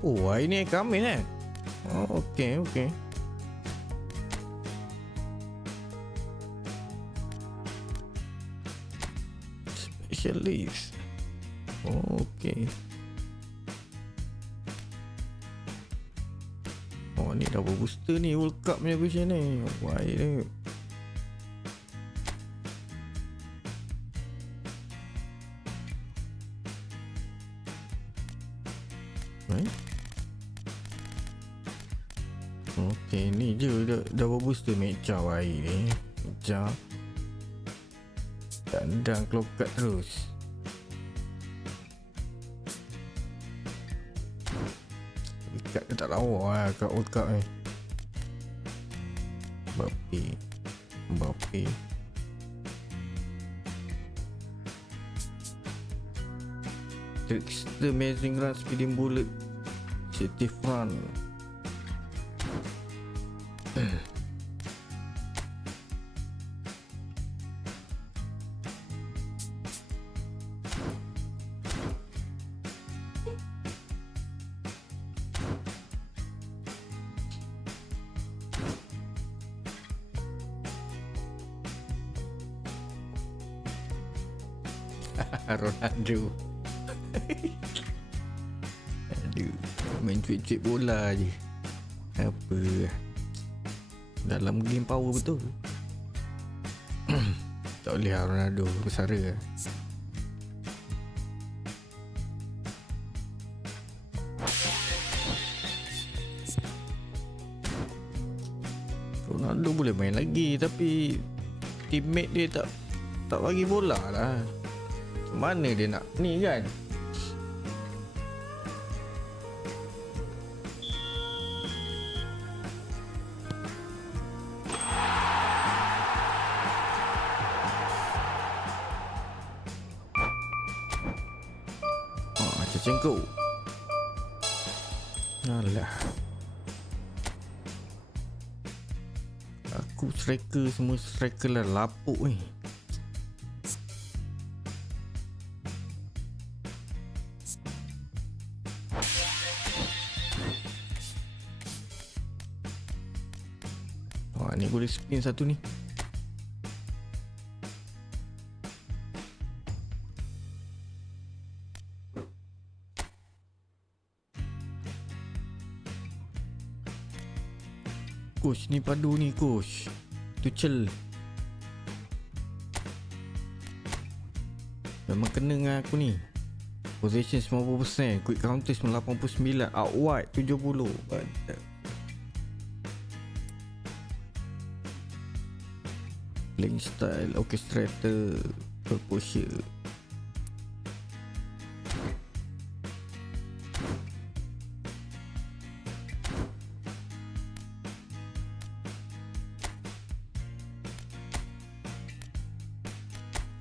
Oh, hari ni Khamis kan? Oh, okey. Specialist. Oh, okey. Oh, ni double booster ni, World Cup punya version ni. Baik dia. Okey, ni je double booster mecha baik ni. Mecha. Dan klokat terus. Dekat dia tak lawa lah kat World Cup ni. Mbappe. Trickster, amazing run, speeding bullet, city front. Ronaldo. Aduh, main cuit-cuit bola je. Apa? Dalam game power betul. Tak boleh lah Ronaldo bersara. Ronaldo boleh main lagi, tapi teammate dia tak bagi bola lah. Mana dia nak ni kan? Macam kau. Alah. Aku striker, semua striker lah lapuk ni. Wah, ni boleh spin satu ni. Coach ni padu ni coach. Tuchel. Memang kena dengan aku ni. Possession 90%, quick counter 89, out wide 70. Playing style, orchestrator, proposal.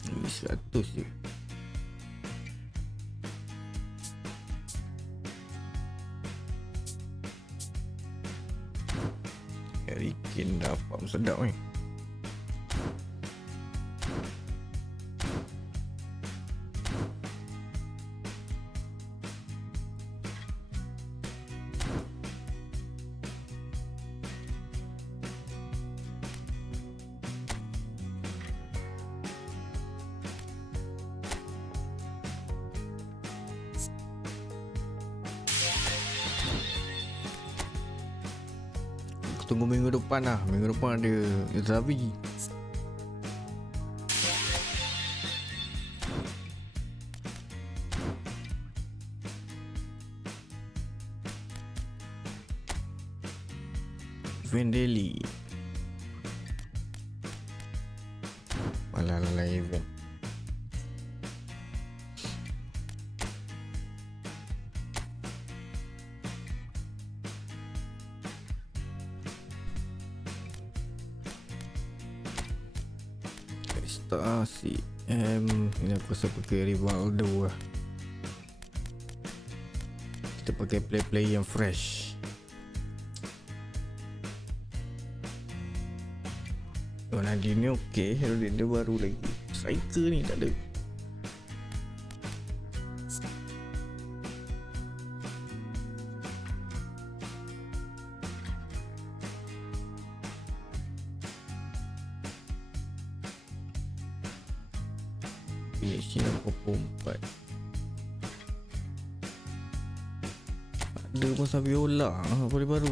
Ini 100 je. Harry Kane dapat sedap ni. Tunggu minggu depan lah. Minggu depan ada Zavi. Vendeli. Alah event. Ini aku rasa pakai Rivaldo lah. Kita pakai play yang fresh. Ronaldinho okey, Ronaldinho baru lagi. Striker ni tak ada. Finishing 64. Ada masa biola baru-baru.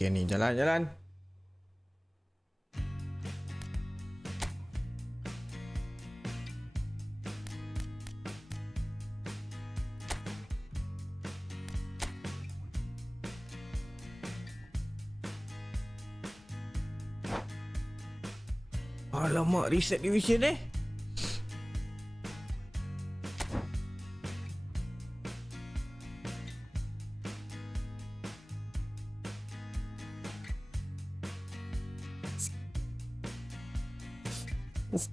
Okay ni, jalan. Alamak, reset division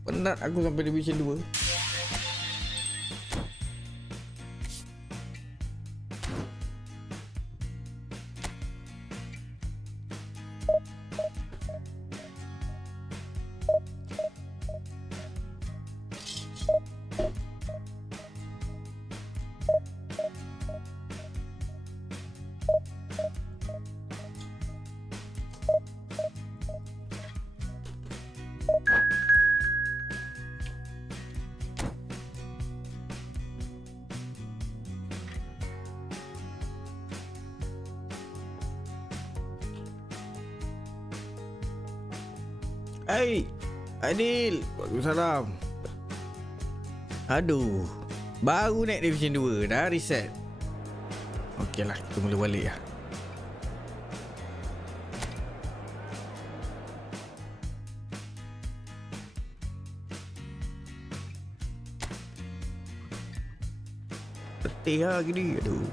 penat aku sampai division 2. Hai, Adil. Waalaikumsalam. Aduh, baru naik division 2, dah reset. Okey lah, kita mula balik lah. Letih lah gini, aduh.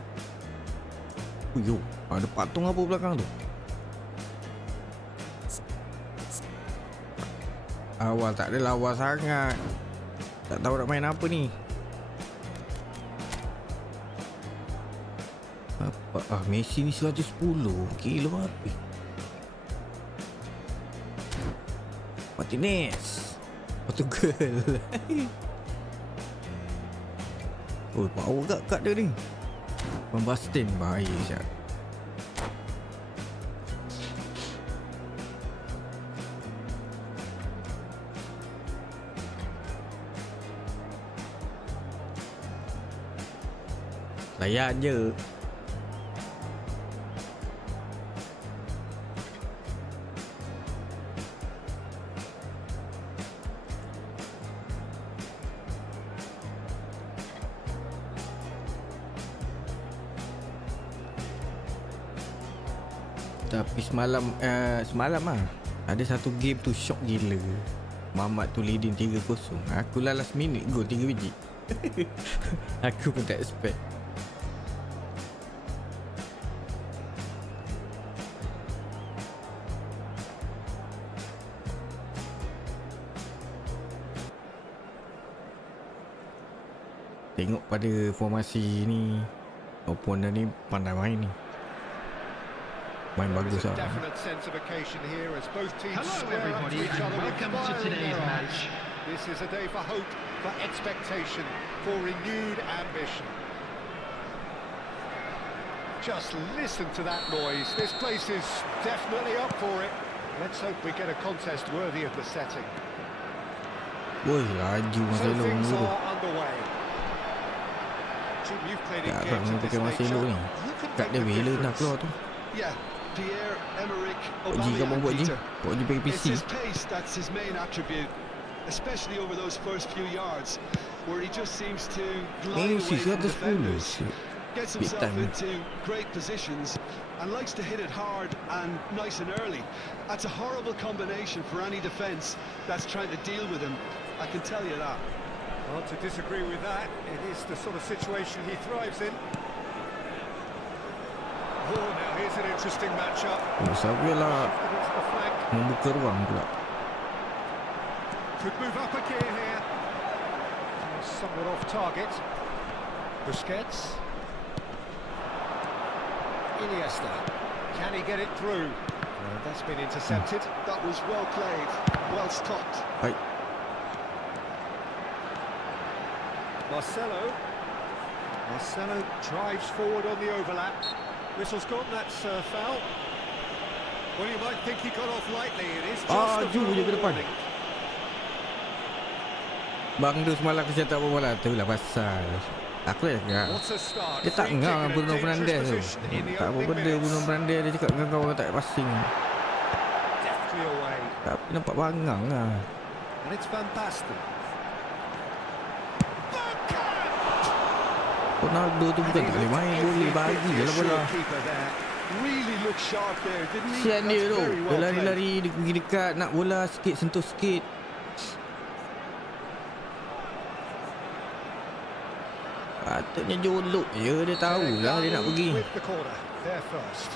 Uyuh, ada patung apa belakang tu? Awal tak ada lawa sangat. Tak tahu nak main apa ni. Apa? Messi ni 110. Gila api. Martinez. Portugal. Oh, power kat kad dia ni. Pembastin bahaya siap. Layan je. Tapi semalam lah ada satu game tu shock gila. Mamat tu leading 3-0. Aku lah last minute gol 3 biji. Aku pun tak expect. Tengok pada formasi ni, opponent ni pandai main ni. Main bagus lah. Hello everybody and welcome to today's match. This is a day for hope, for expectation, for renewed ambition. Just listen to that noise. This place is definitely up for it. Let's hope we get a contest worthy of the setting. Woi, laju So Marcelo things tu. are underway. Jim, you've played in Tak games nak of this pakai Marcelo nature. ni. Who can Kat make dia the bila nak difference? keluar tu. Yeah, Pierre-Emerick Buat G kamu buat G. Aubameyang, Buat G pakai It's PC. his pace that's his main attribute, especially over those first few yards, where he just seems to glide away from defenders. Gets Big himself time. into great positions and likes to hit it hard and nice and early. That's a horrible combination for any defence that's trying to deal with him, I can tell you that. Hard to disagree with that. It is the sort of situation he thrives in. Oh, now here's an interesting matchup. Siapa lah Against the flank. membuka ruang pula. Could move up a gear here. Somewhat off target. Busquets. Iniesta. Can he get it through? That's been intercepted. That was well played, well stopped. Baik. Marcelo. Marcelo drives forward on the overlap. Whistle's gone, that's foul. Well, you might think he got off lightly. It is just a Ju je ke verbal depan. warning. Bang tu semalam aku cakap apa bola tu lah pasal. Aku dah cakap. What a start. Dia tak Free ngah kick in a Bruno dangerous Fernandes tu. position in the Tak apa opening benda minutes. Bruno Fernandes dia cakap dengan kau tak passing. Deftly away. Tapi nampak bangang lah. And it's Van Basten. Ronaldo tu bukan tak boleh main, boleh bagi je lah bola. Keeper there. Really looked sharp there, didn't he? Sian dia That's tu. very Dia well played. lari-lari, dia pergi dekat, nak bola sikit, sentuh sikit. Patutnya jolok je, dia tahulah dia nak pergi. With the corner, there first.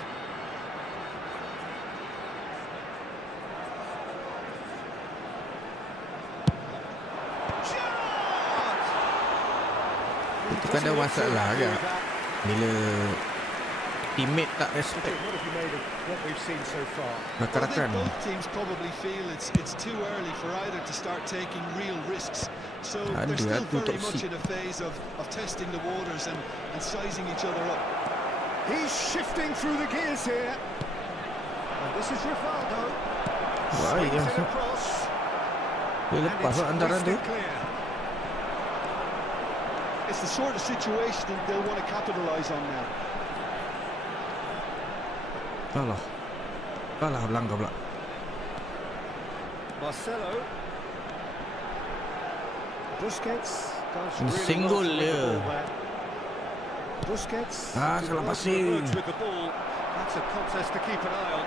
Itu kan ada masalah agak. Bila teammate tak respect What have you made of what we've seen so far? Well, I think rakan-rakan. both teams probably feel it's too early for either to start taking real risks. So they're still Aduh, very toxic. much in a phase of testing the waters and sizing each other up. He's shifting through the gears here. And this is Rivaldo. Baik Swings lah. it across. Dia And lepas it's lah antaran tu. hoisted clear. It's the sort of situation that they'll want to capitalise on now. Alah. Alah, belanggar pula. Marcelo. Busquets does Ini really single well to win the dia. ball there. Busquets. Ah, doing salah most of the passing. works with the ball. That's a contest to keep an eye on.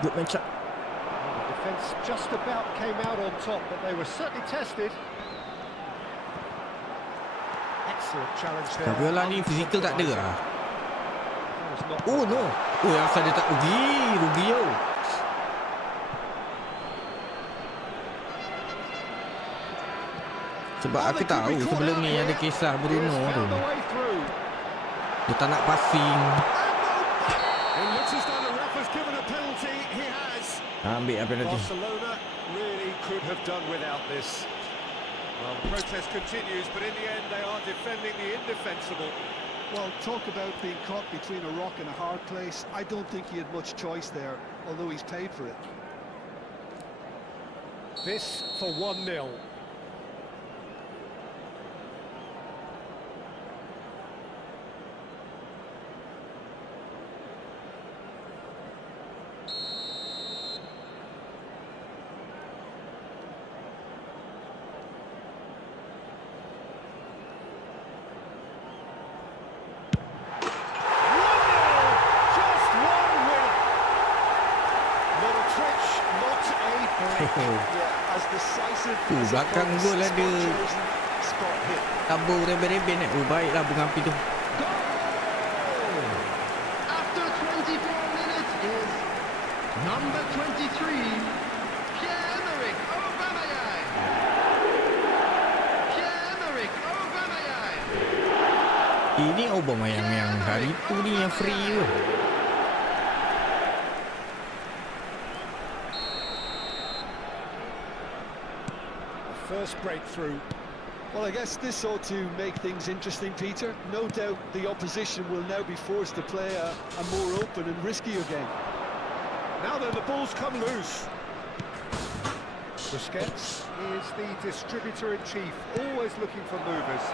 Good match up. The defence just about came out on top, but they were certainly tested. Excellent challenge there. Tapi lah ni fizikal tak ada lah. That was not Oh no. Oh, asal dia tak pergi. Rugi tau. Sebab aku tahu sebelum ni ada kisah Bruno He's tu. found the way through. Dia tak nak passing. It looks as though the ref has given a penalty. He has. Ambil apa nanti. Barcelona really could have done without this. Well, the protest continues, but in the end they are defending the indefensible. Well, talk about being caught between a rock and a hard place. I don't think he had much choice there, although he's paid for it. This for 1-0. Yeah, as decisive as a belakang cross, gol ada. spot chosen, spot hit. Tabur reben-reben eh. Oh, baiklah bunga api tu. After 24 minutes is number 23, Pierre-Emerick Aubameyang. Pierre-Emerick Aubameyang. Ini Aubameyang yang hari tu ni yang free tu. First breakthrough. Well, I guess this ought to make things interesting, Peter. No doubt the opposition will now be forced to play a more open and riskier game. Now then, the ball's come loose. Busquets is the distributor-in-chief, always looking for movers.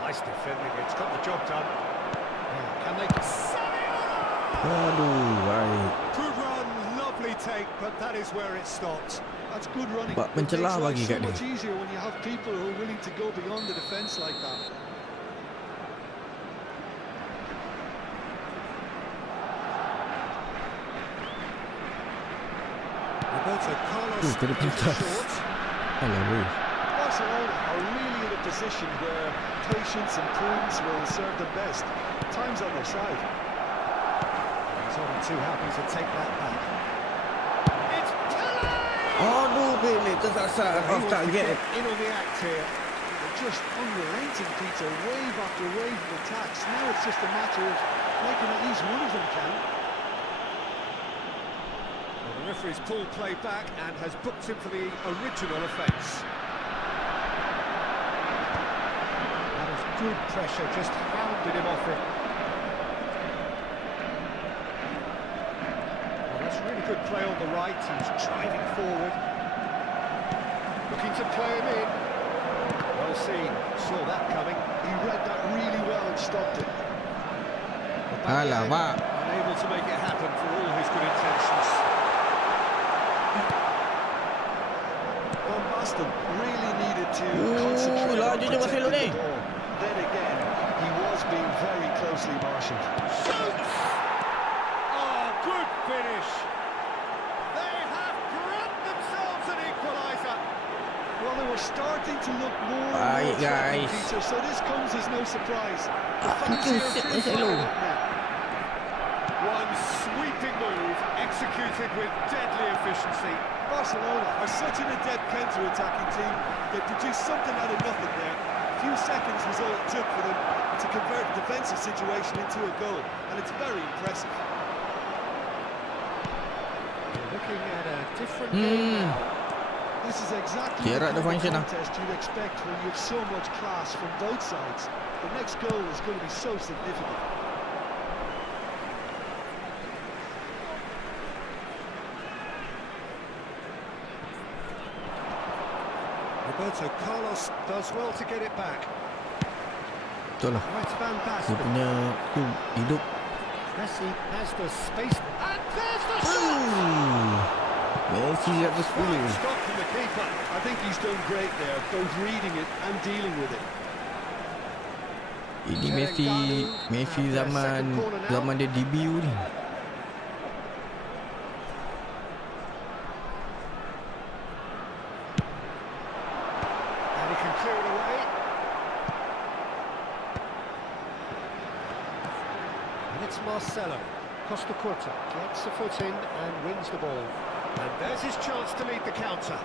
Nice defending, it's got the job done. Yeah, can they... Aduh, baik. Good run, lovely take, but that is where it stopped. That's good running. Bak It makes mencelah life bagi so kat dia. much easier when you have people who are willing to go beyond the defence like that. Roberto Carlos kena pintas. short. Alah, weh. Barcelona are really in a position where patience and prudence will serve them best. Time's on their side. He's only too happy to take that back. It's Aduh, Pele tersasar He off wants to target. get in on the act here. They're just unrelenting, Peter, wave after wave of attacks. Now it's just a matter of making at least one of them count. Well, the referee's pulled play back and has booked him for the original offence. That was good pressure, just hounded him off it. Well, that's really good play on the right, he's driving forward. Looking to play him in. Well seen, saw that coming. He read that really well and stopped it. Alah, Pak. Unable to make it happen for all his good intentions. Van Basten really needed to Ooh, concentrate laju on je protecting Barcelona the ni. ball. Then again, he was being very closely marshalled. Shoots! Oh, good finish! They have grabbed themselves an equaliser! Well, they were starting to look more and Baik, more threatening, guys. Peter, so this comes as no surprise. The Ah, fans itu here are set pretty masih low. fired up now. One sweeping move, executed with deadly efficiency. Barcelona are such an adept counter-attacking team. They produced something out of nothing there. A few seconds was all it took for them to convert a defensive situation into a goal, and it's very impressive. Looking at a different game now. This is exactly Kira the ada kind function of lah. contest you'd expect when you have so much class from both sides. The next goal is going to be so significant. Roberto Carlos does well to get it back. Betul lah. Right, Van Dia Basten. punya tu hidup. Messi has the space. And there's the shot! Messi kat ke 10. Stop from the keeper. I think he's done great there, both reading it and dealing with it. Ini Messi zaman dia debut ni. And he can clear it away. And it's Marcelo. Costa Curta gets the foot in and wins the ball. And there's his chance to lead the counter.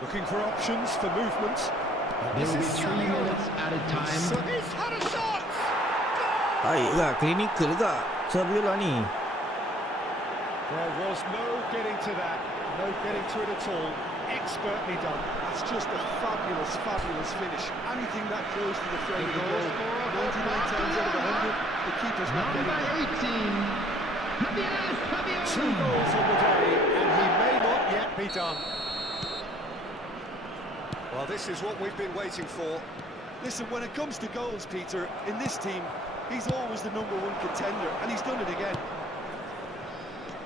Looking for options for movement. And There this will be is 3 minutes added time. So he's had a shot! Baik lah, klinikal juga Sabiola ni. There was no getting to that. No getting to it at all. Expertly done. That's just a fabulous, fabulous finish. Anything that close to the frame of the goal, 99 times out of 100, the keeper's not getting Number there. 18, Javier. 2 goals on the day, and he may not yet be done. Well, this is what we've been waiting for. Listen, when it comes to goals, Peter, in this team, he's always the #1 contender, and he's done it again.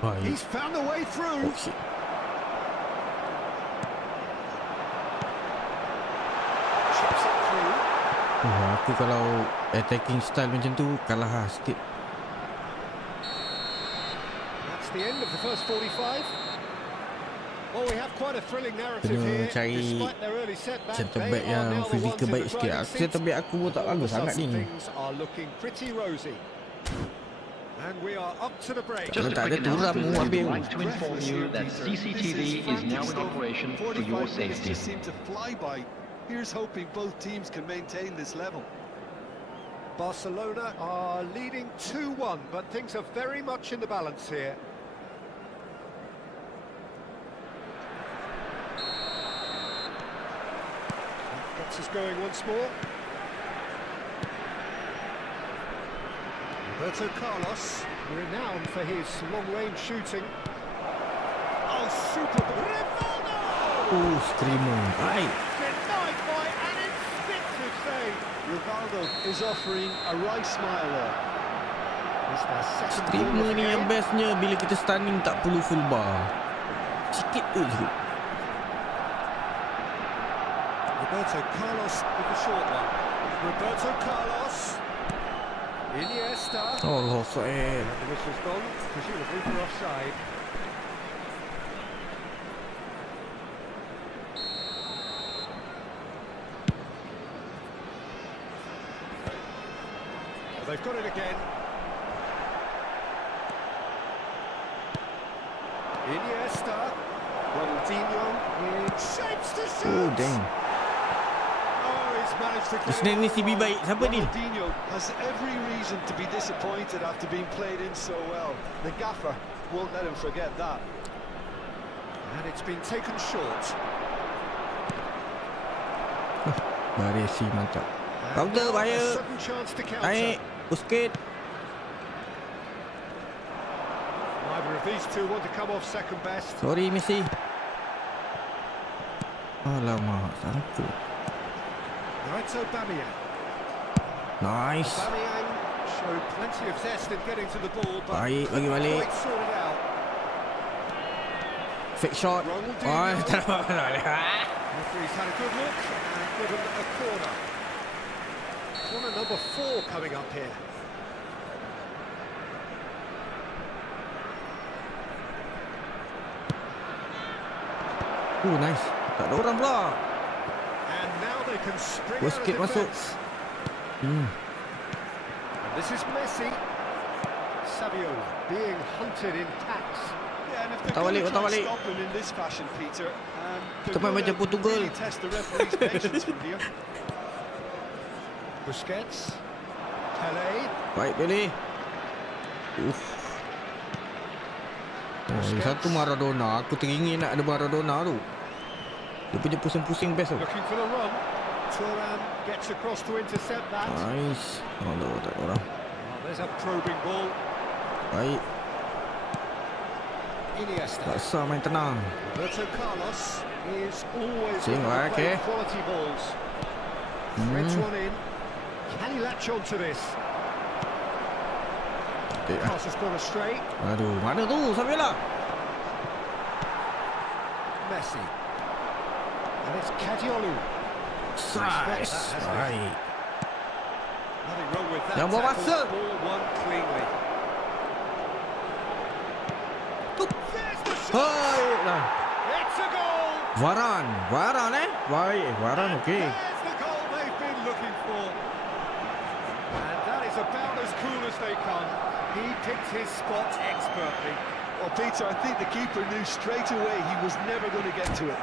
Baik. He's found the way through. Oh shit. Chips it through. Aku kalau attacking style macam tu kalah lah sikit. That's the end of the first 45. Well, we have quite a thrilling narrative Kena here. cari Despite their early setback, centre they back are yang now the fizikal ones in baik the sikit. driving Aku seat. centre back aku pun tak All of bagus a sangat sudden, ni. things are looking pretty rosy. And we are up to the break. Kalau Just a tak ada quick turam announcement. mu We habis. would like to inform you that CCTV is now in operation for 45 your minutes safety. just seem to fly by. Here's hoping both teams can maintain this level. Barcelona are leading 2-1, but things are very much in the balance here. Gets gets us going once more. Roberto Carlos, renowned for his long-range shooting. Oh, super! Rivaldo! Oh, screamer. Right. Denied by an instinctive save. Rivaldo is offering a right smile there. It's their second goal Screamer of the ni yang game. bestnya bila kita stunning tak perlu full bar. Sikit je. Roberto Carlos with the short one. Roberto Carlos. Iniesta. Oh, offside. And the whistle's gone, presumably for offside. They've got it again. Iniesta. Ronaldinho. It shapes to shoot. Oh, damn. Oh, he's managed to Isn't ni CB baik? Siapa ni? Ronaldinho has every reason to be disappointed after being played in so well. The gaffer won't let him forget that. And it's been taken short. Baresi mantap. And Counter, now a bahaya. sudden chance to counter. Naik. Busquets. Neither of these two want to come off second best. Sorry, Messi. Alamak, sangkut. Now it's Aubameyang. Nice. Aubameyang showed plenty of zest in getting to the ball, but Baik, bagi couldn't balik. quite sort it out. Fake shot. Ronaldinho. Oh, tak dapat. Referee's had a good look and given a corner. Corner number 4 coming up here. Oh, nice. Tak ada orang pula. And now they can spring Busquets out of masuk. defence. Hmm. And this is Messi. Saviola being hunted in tacks. Yeah, and if they're Otak balik, going to otak try and balik. stop him in this fashion, Peter, Kita they're main going macam to Portugal. really test the referee's patience from here. Busquets. Pele. Baik, Billy. Oh, yang satu Maradona. Aku teringin nak ada Maradona tu. Dia punya pusing-pusing best tu. Looking for the run. Thuram gets across to intercept that. Nice. Oh, tak ada orang. Oh, there's a probing ball. Baik. Iniesta. Tak sah main tenang. Roberto Carlos is always Sing, looking to play okay. quality balls. Threads one in. Can he latch on to this? Okay. Pass has gone astray. Aduh, mana tu? Saviola. Messi. And it's Cadiolu. Nice. Baik. Nothing wrong with that. Yang buat tackle. masa. Ball won cleanly. There's the shot. Baik lah. It's a goal. Varan. Varan Baik. Varan okey. There's the goal they've been looking for. And that is about as cool as they come. He picked his spot expertly. Well, Peter, I think the keeper knew straight away he was never going to get to it.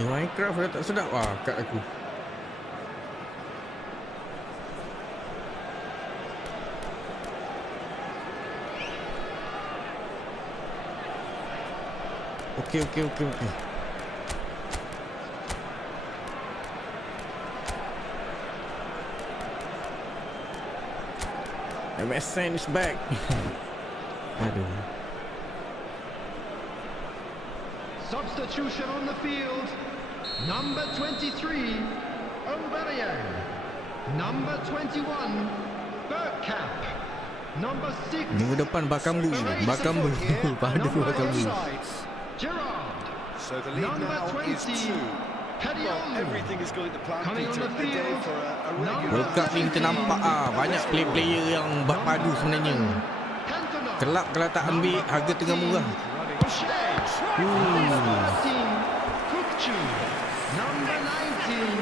Minecraft dah tak sedap lah kat aku. Okey. MSN is back. Aduh. Substitution on the field. Number 23, Aubameyang. Number 21, Bergkamp. Number 6, Minggu depan Bakambu. Bakambu. Padu Bakambu. Gerrard. So the lead Number now is 20, 2. Well, Cadiolu. everything is going to plan, Coming on Peter. the A day field, for a number World Cup ni kita nampak banyak player-player yang bak padu sebenarnya. Cantona. Kelab kalau tak ambil harga tengah murah. Number 14, Kukcu. Number 19,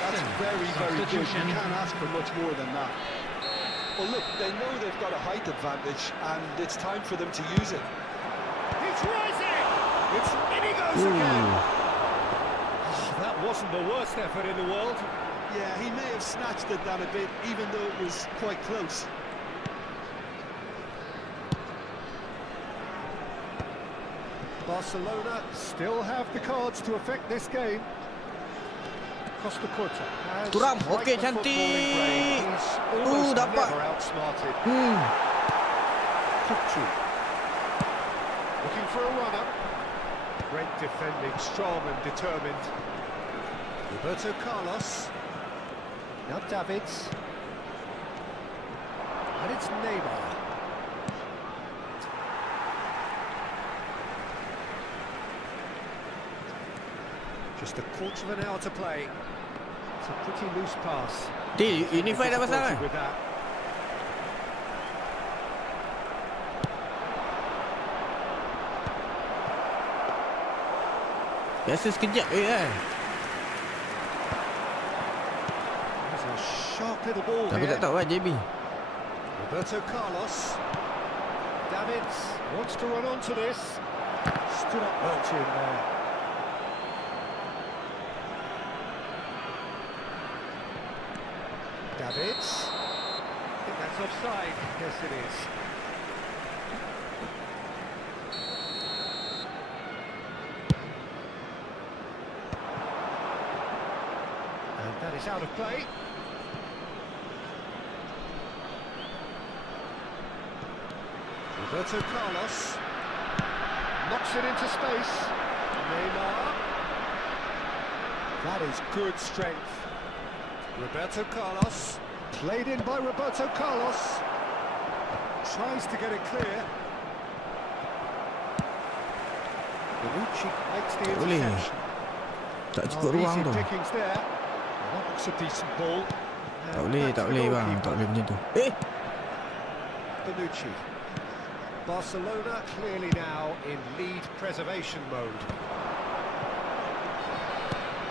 That's Alton. very, very good. You Substitution. can't ask for much more than that. Well, look, they know they've got a height advantage, and it's time for them to use it. He's rising. It's in he goes again. wasn't the worst effort in the world. Yeah, he may have snatched at that a bit, even though it was quite close. Barcelona still have the cards to affect this game. Costa Curta has Turam, quite okey, the cantik. footballing brain. He's almost dapat. never outsmarted. Kukcu. Looking for a runner. Great defending, strong and determined. Roberto Carlos. Now Davids. And it's Neymar. Just a quarter of an hour to play. It's a pretty loose pass. Dia unify dah pasang kan? With that. Biasa sekejap je kan. There's a sharp little ball Tapi here. tak tahu lah JB. Roberto Carlos. Davids wants to run onto this. Stood up well to him there. Davids. I think that's offside. Yes, it is. And that is out of play. Roberto Carlos knocks it into space. Neymar. That is good strength. Roberto Carlos. Played in by Roberto Carlos. Tries to get it clear. Bonucci makes the Boleh. interception. Tak cukup ruang easy tu. pickings there. Well, that looks a decent ball. Tak boleh, tak boleh bang. Tak boleh macam tu. Bonucci. Barcelona clearly now in lead preservation mode.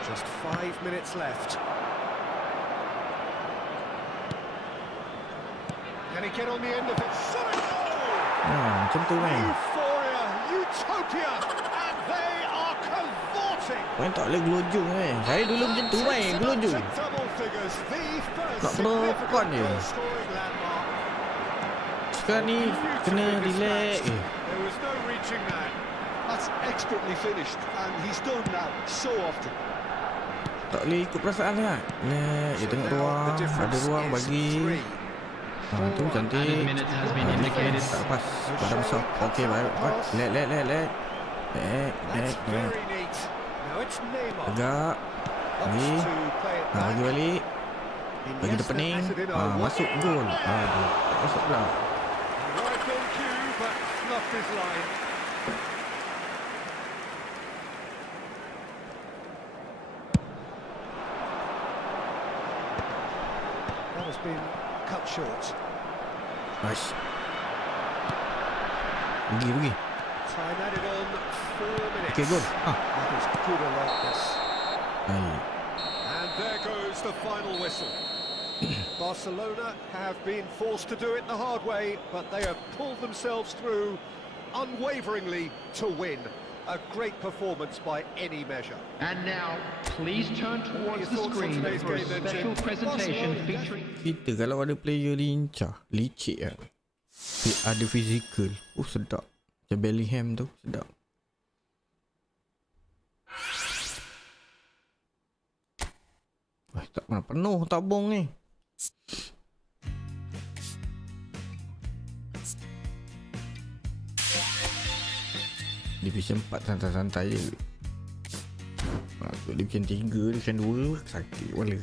Just 5 minutes left. Can he get on the end of it? Solid goal! Macam tu kan. Euphoria, utopia, and they are cavorting. Main tak boleh gelojung kan. Saya dulu macam tu main, gelojung. Double figures, the first Tak pernah significant kuat je. goal-scoring landmark. Sekarang ni kena relax. There was no reaching that. That's expertly finished, and he's done that so often. Tak boleh ikut perasaan lah. Dia tengok ruang, ada ruang bagi. Tu cantik. Added minutes has been indicated. Tak lepas. Badan besar. Okey, baik. Let. Let. That's very neat. Now it's Neymar. Tegak. Ni. Opts to play it Bagi back. balik. Bagi Iniesta depan ni. has it in a Masuk gol. Aduh. Tak masuk pula. right on cue, but fluffed his line. That has been cut short. Nice. Pergi. Time added on 4 minutes. Okey, gol. That is good alertness. Baik. And there goes the final whistle. Barcelona have been forced to do it the hard way, but they have pulled themselves through unwaveringly to win. A great performance by any measure. And now, please turn towards the Your thoughts on screen today's for a game then, special Jim? presentation Barcelona, featuring... Kita kalau ada player lincah, licik kan. Ada fizikal. Sedap. Macam Bellingham tu, sedap. Tak pernah penuh tabung ni. Division 4 santai-santai je. Division 3, Division 2 sakit kepala.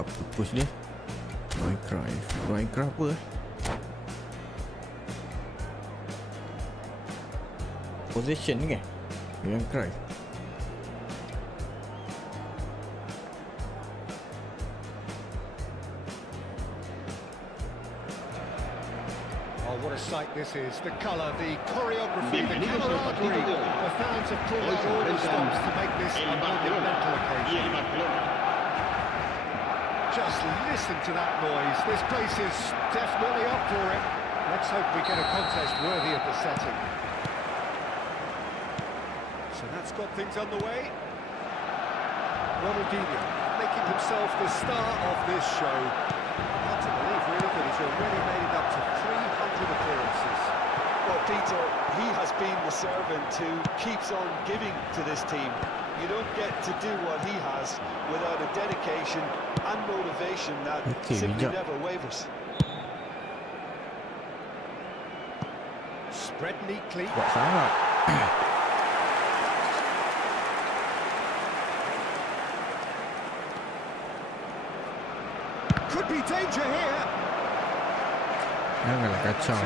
Tak apa push dia. Minecraft apa possession ni kan Minecraft. Oh, what a sight this is. The colour, the choreography, the camaraderie. The fans have pulled out all the stops to make this a monumental occasion. Just listen to that noise. This place is definitely up for it. Let's hope we get a contest worthy of the setting. So that's got things underway. Ronaldinho making himself the star of this show. Hard to believe, really, that he's already made it up to 300 appearances. Well, Peter, he has been the servant who keeps on giving to this team. You don't get to do what he has without a dedication and motivation that simply never wavers. Spread neatly. Kuat sangat. Could be danger here. Janganlah kacau.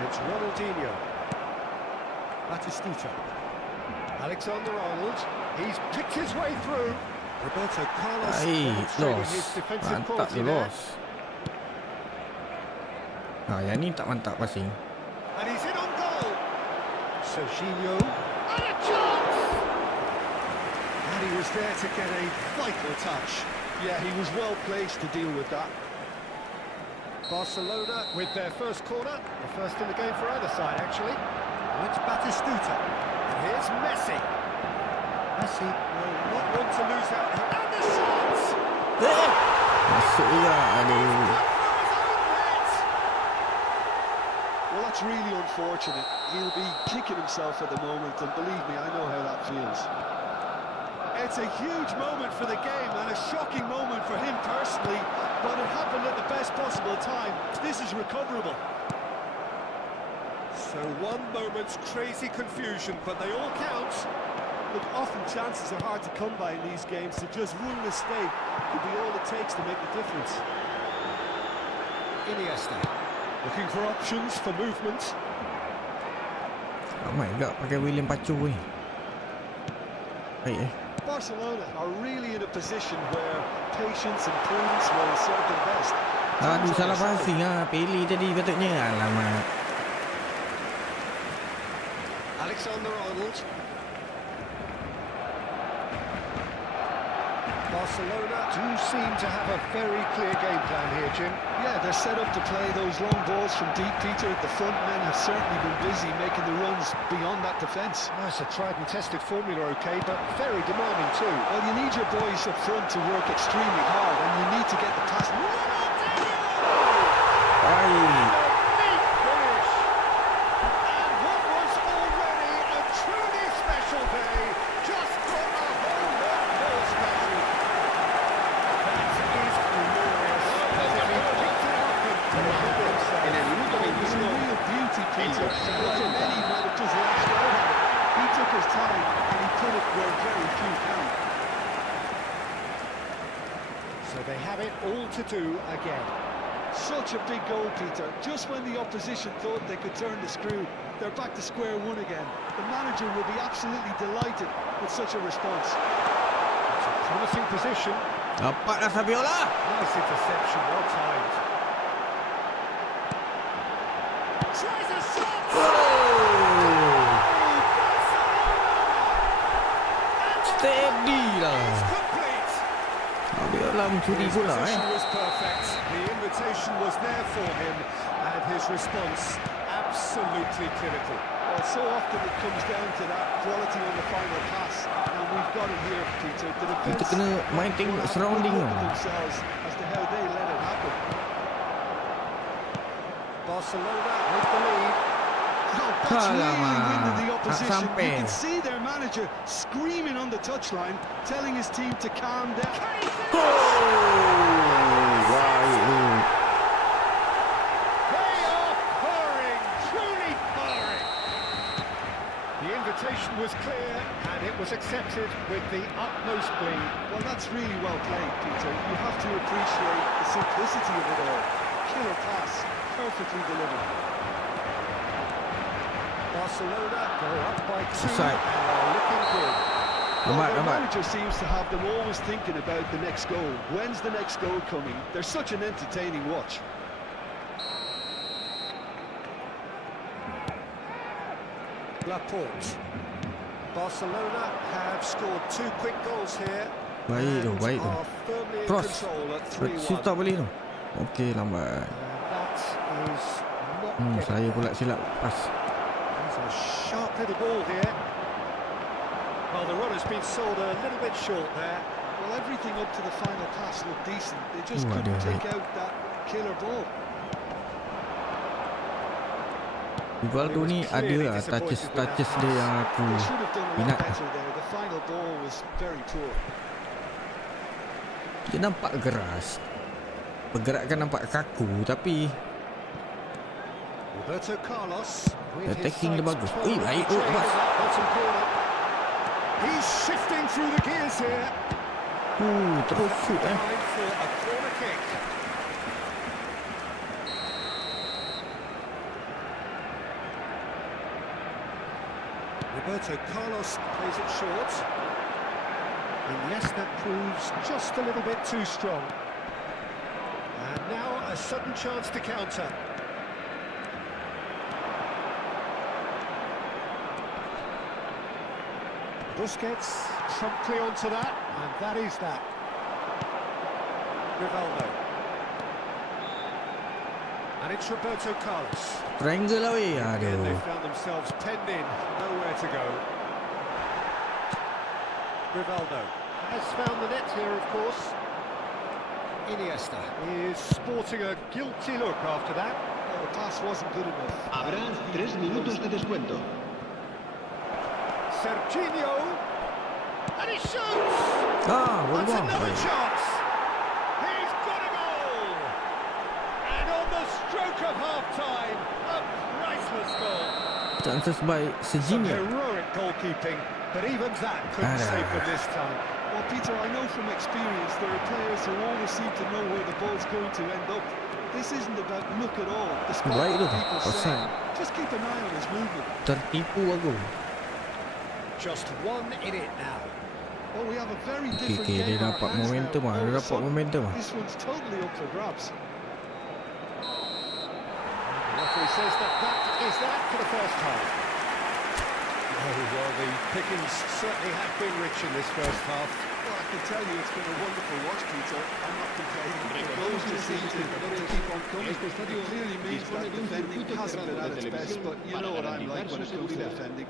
It's Ronaldinho. Batistuta. Alexander-Arnold. He's picked his way through. Roberto Carlos demonstrating his defensive Mantap quality dia there. los. Yang ni tak mantap passing. And he's in on goal. Serginho. And a chance! And he was there to get a vital touch. Yeah, he was well placed to deal with that. Barcelona with their first corner. The first in the game for either side, actually. And it's Batistuta. And here's Messi. Messi will not want to lose out. And the shots! Masuk juga. Aduh. Well, that's really unfortunate. He'll be kicking himself at the moment, and believe me, I know how that feels. It's a huge moment for the game and a shocking moment for him personally, but it happened at the best possible time. This is recoverable. So one moment's crazy confusion, but they all count. Look, often chances are hard to come by in these games, so just one mistake could be all it takes to make the difference. Iniesta looking for options for movement. Oh my god, pakai William Pacu ni. Baik Barcelona are really in a position where patience and prudence will serve them best. Aduh, salah passing ah. Pilih tadi patutnya. Alamak. Alexander-Arnold. Barcelona do seem to have a very clear game plan here, Jim. Yeah, they're set up to play those long balls from deep, Peter. The front men have certainly been busy making the runs beyond that defence. That's a tried and tested formula, okay, but very demanding too. Well, you need your boys up front to work extremely hard, and you need to get the pass. Ai. Neat finish. And what was already a truly special day just got a whole lot more special. That is glorious. As if he picked it up and delivered himself. It was a real beauty, Peter. Like many managers lashed out at it. He took his time, and he put it where very few can. So they have it all to do again. Such a big goal, Peter. Just when the opposition thought they could turn the screw, they're back to square one again. The manager will be absolutely delighted with such a response. It's a promising position. Dapat dah Sabiola. Nice interception, well timed. Tries a shot! Steady lah. It's complete! Sabiola mencuri His bola position was perfect. The invitation was there for him, and his response absolutely clinical. Well, so often it comes down to that quality on the final pass, and we've got it here, Peter. The defense Kita kena main tengok surrounding look lah. at themselves as to how they let it happen. Barcelona with the lead. Oh, that's really Alamak, winded the tak opposition. sampai. You can see their manager screaming on the touchline, telling his team to calm down. Baik tu. They interpretation was clear, and it was accepted with the utmost glee. Well, that's really well played, Peter. You have to appreciate the simplicity of it all. Killer pass, perfectly delivered. Barcelona go up by 2 Offside. and are looking good. Well, Lambat, their lambat. manager seems to have them always thinking about the next goal. When's the next goal coming? They're such an entertaining watch. Laporte. Barcelona have scored 2 quick goals here. Baik tu, and baik tu. are firmly in Cross. control at Shoot 3-1. tak boleh tu. Okey, lambat. That is not getting Saya there. pula silap pas. It's a sharp little ball here. Well, the run has been sold a little bit short there. Well, everything up to the final pass looked decent. They just Ooh, couldn't aduh, take out that killer ball. Rivaldo ni ada lah touches dia yang aku They should have done a lot minat. better there. The final ball was very poor. Dia nampak keras. Pergerakan nampak kaku tapi Roberto Carlos with his attacking dia sights bagus. firmly Baik tu, trained bas. in that bottom corner. He's shifting through the gears here. Terus shoot Behind for a corner kick. Roberto Carlos plays it short. And yes, that proves just a little bit too strong. And now a sudden chance to counter. Busquets promptly onto that, and that is that. Rivaldo. And it's Roberto Carlos. triangle lah weh. Again, Aduh. they found themselves penned in, nowhere to go. Rivaldo has found the net here, of course. Iniesta is sporting a guilty look after that. Well, the pass wasn't good enough. Habrá 3 minutos de descuento. Serginho, and he shoots! Ah, That's bola. another chance! He's got a goal! And on the stroke of half-time, a priceless goal. Chances by Some Serginho. heroic goalkeeping, but even that couldn't Aduh. save them this time. Well, Peter, I know from experience there are players who always seem to know where the ball's going to end up. This isn't about luck at all. Despite Baik tu, what people say, offside. just keep an eye on his movement. Tertipu aku. Just 1 in it now. Well, we have a very Okey, different okey, dia game in our dapat hands momentum now. ah. All Dia of a dapat sudden, momentum ah. This one's totally up for grabs. The referee says that is that for the first half. Oh, well, the pickings certainly have been rich in this first half. Well, I can tell you it's been a wonderful watch, Peter. I'm not complaining. The goals just seem to keep on coming. It clearly means that defending hasn't been at its best, but you know what I'm like when it comes to defending.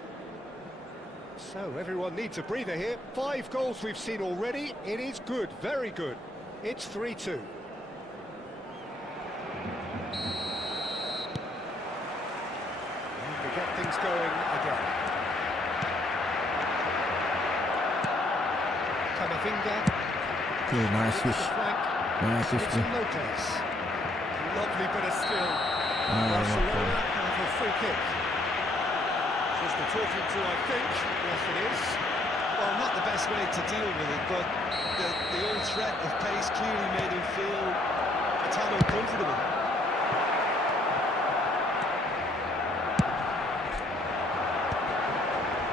So everyone needs a breather here. 5 goals we've seen already. It is good, very good. It's 3-2. And we get things going again. Camavinga. Okay, nice Hits fish. the flank. Nice fish It's dia. Lopez. Lovely bit of skill. Ah, Barcelona have a free kick. Just the talking to, I think. Yes, it is. Well, not the best way to deal with it, but the old threat of pace clearly made him feel a tad uncomfortable.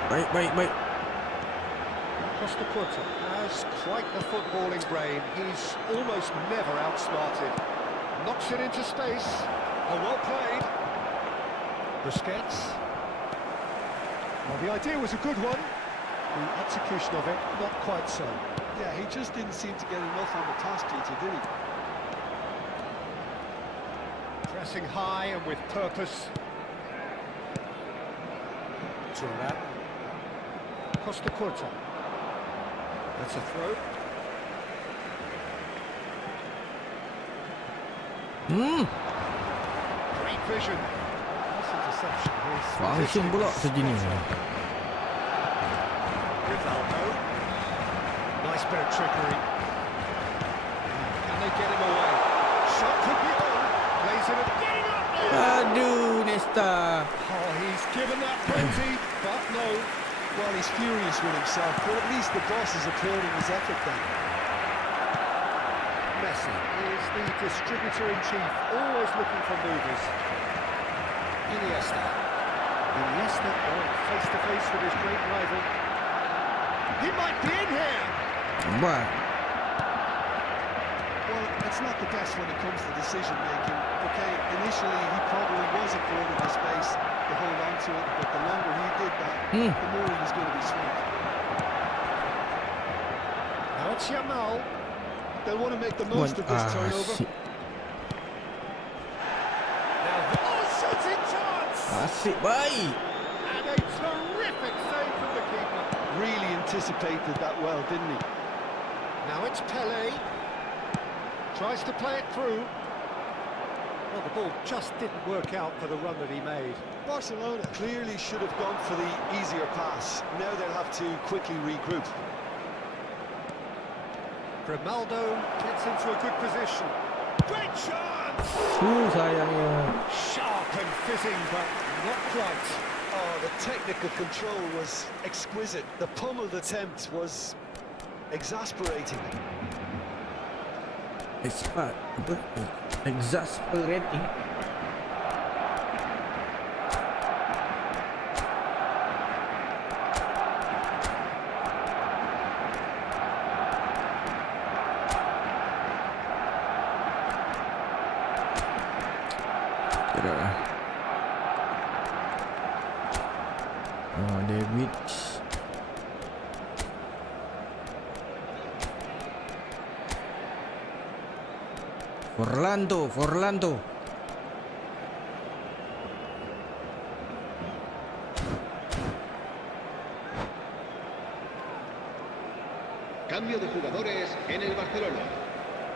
Baik, baik, baik. Costa Curta has quite the footballing brain. He's almost never outsmarted. Knocks it into space. Oh, well played. Busquets. Well, the idea was a good one. The execution of it, not quite so. Yeah, he just didn't seem to get enough on the task, Peter, did he? Pressing high and with purpose. Thuram. Costa Curta. That's a throw. Great vision. That's interception. Function pula Serginho. Rivaldo. Nice bit of trickery. Can they get him away? Shot could be on. Plays it again up there. Aduh, Nesta. Oh, he's given that plenty, but no. Well, he's furious with himself, but at least the boss is applauding his effort then. Messi is the distributor-in-chief, always looking for movers. Iniesta going face-to-face with his great rival. He might be in here! Buat. Well, it's not the best when it comes to decision-making. Okay, initially he probably was afforded the space to hold on to it, but the longer he did that, the more he was going to be swamped. Now it's Yamal. They'll want to make the most of this turnover. Now, shooting chance! Asyik baik. And a terrific save from the keeper. Really anticipated that well, didn't he? Now it's Pele. Tries to play it through. Well, the ball just didn't work out for the run that he made. Barcelona clearly should have gone for the easier pass. Now they'll have to quickly regroup. Grimaldo gets into a good position. Great chance! Sayangnya. Sharp and fitting, but not quite. Oh, the technical control was exquisite. The pummeled attempt was exasperating. Exasperating. Oh, David. Forlando. Cambio de jugadores en el Barcelona.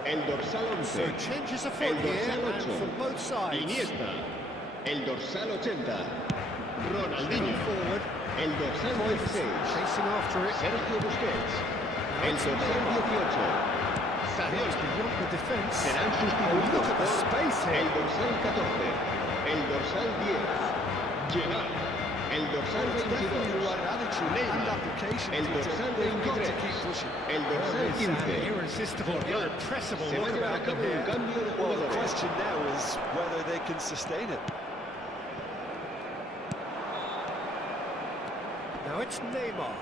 El dorsal 11. So changes of El foot here dorsal and 8. from both sides. Iniesta. El dorsal 80. Ronaldinho. Forward. El dorsal 16. Chasing after it. Sergio Busquets. El dorsal 18. Savion. Beyond the defence. Serán Oh, sustituidos look at the por space el here. dorsal 14. El dorsal 10. Gerard. El dorsal It's definitely the 22. right attitude and Neymar. application. El Peter. dorsal They've got to 23. keep pushing. El dorsal 15. Irresistible, irrepressible Se va a look llevar a about them cabo un here. cambio de Well, the jugadores. question now is whether they can sustain it. Now it's Neymar.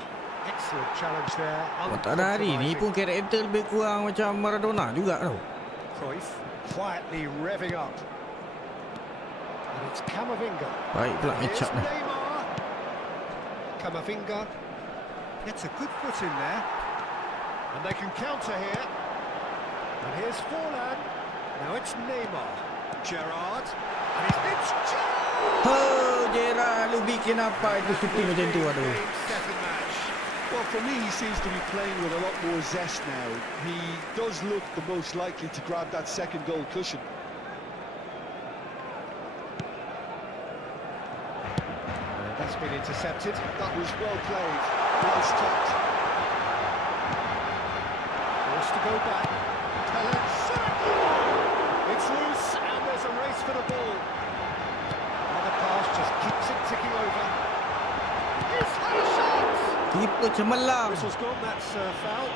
Excellent challenge there. Tak ada hari ni pun karakter lebih kurang macam Maradona juga tau. Cruyff quietly revving up. And it's Camavinga. Baik pula match Here's up ni. Neymar. Camavinga gets a good foot in there. And they can counter here. And here's Forlan. Now it's Neymar. Gerrard. And it's Gerrard! Oh, Gerard, lu bikin apa itu shooting macam tu, aduh. Game, set and match. Well, for me, he seems to be playing with a lot more zest now. He does look the most likely to grab that second goal cushion. That's been intercepted. That was well played, well stopped. Forced to go back. Pele. It's loose, and there's a race for the ball. Another pass just keeps it ticking over. He's had a shot! Keeper cemerlang. Whistle's gone, that's foul.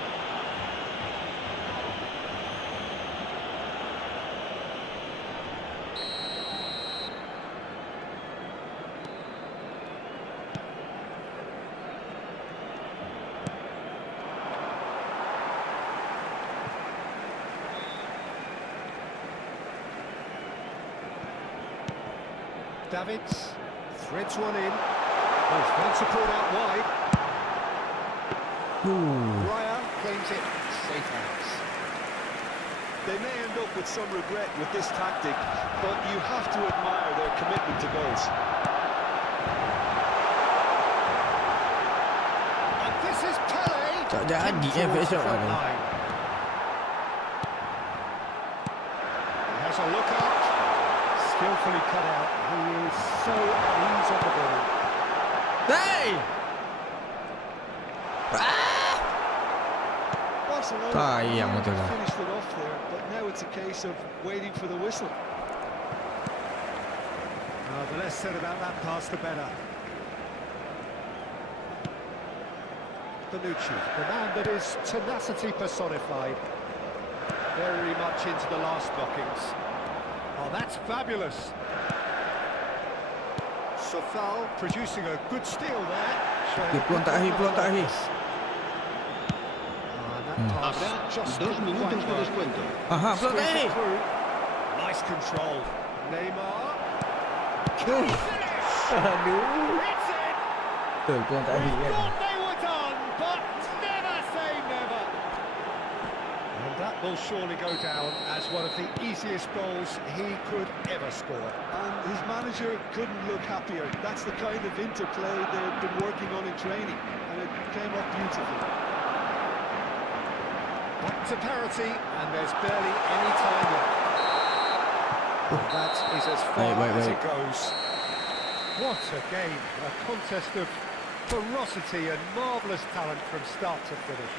Davids threads one in. Oh, fine support out wide. Raya claims it. Safe hands. They may end up with some regret with this tactic, but you have to admire their commitment to goals. And this is Pele. Tak jadi Towards the besok front tu. line. He has a look up. Skillfully cut out. He is so at ease on the ball. Hey! Barcelona Sayang betul lah. finished it off there, but now it's a case of waiting for the whistle. The less said about that pass, the better. Bonucci, the man that is tenacity personified. Very much into the last knockings. Oh, that's fabulous. Sofal producing a good steal there. Okay, peluang terakhir. Habrá 2 minutos de descuento. Aha, peluang terakhir. Nice control. Neymar. Aduh. It's in. Betul, peluang terakhir kan. Thought they were done, but never say never. And that will surely go down as one of the easiest goals he could ever score. And his manager couldn't look happier. That's the kind of interplay they've been working on in training, and it came up beautifully. Back to parity, and there's barely any time left. And that is as far as it goes. What a game, a contest of ferocity and marvellous talent from start to finish.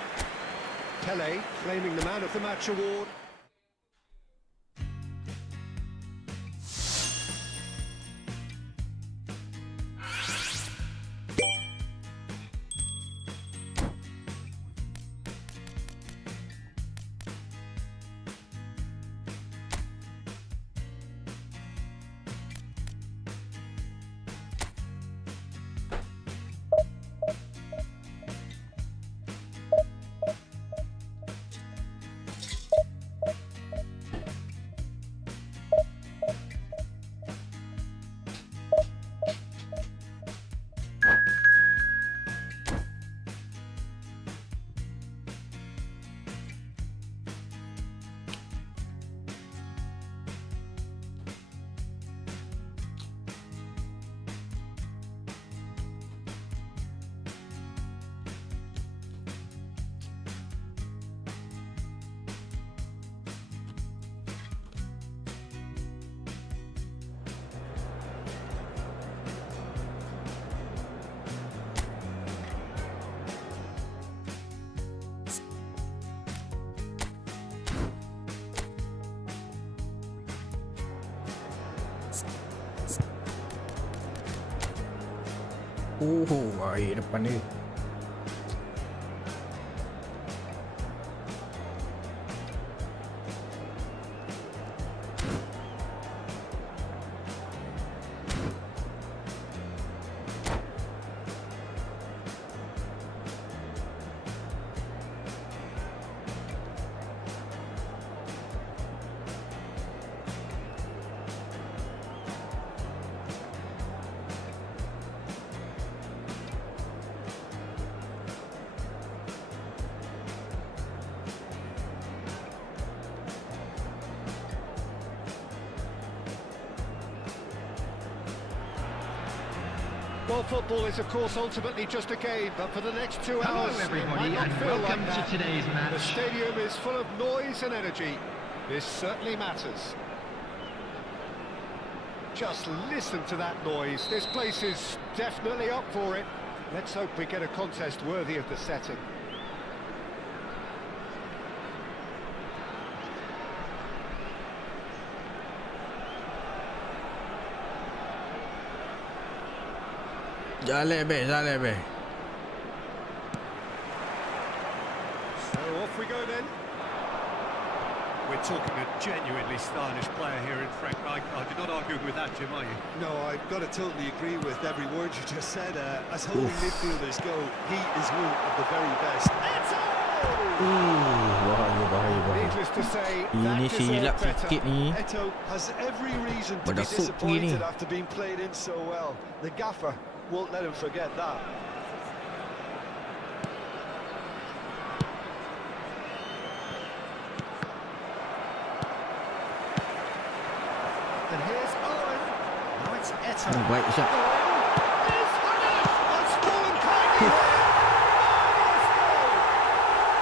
Pele claiming the Man of the Match award. Air depan dia. Well, football is, of course, ultimately just a game, but for the next 2 Hello, hours, it everybody, might not and feel welcome like to that. today's match. The stadium is full of noise and energy. This certainly matters. Just listen to that noise. This place is definitely up for it. Let's hope we get a contest worthy of the setting. Jale be. So off we go then. We're talking a genuinely stylish player here in Frank. I do not argue with that, Jim, are you? No, I've got to totally agree with every word you just said. As holding midfielders go, he is one of the very best. Bahaya. Needless to say, Ini that silap deserved better. sikit ni. Eto has every reason to be Pada sok ni. disappointed after being played in so well. The gaffer won't let him forget that. And here's Owen. Now it's Eto. Baik Syah. It's fallen kindly.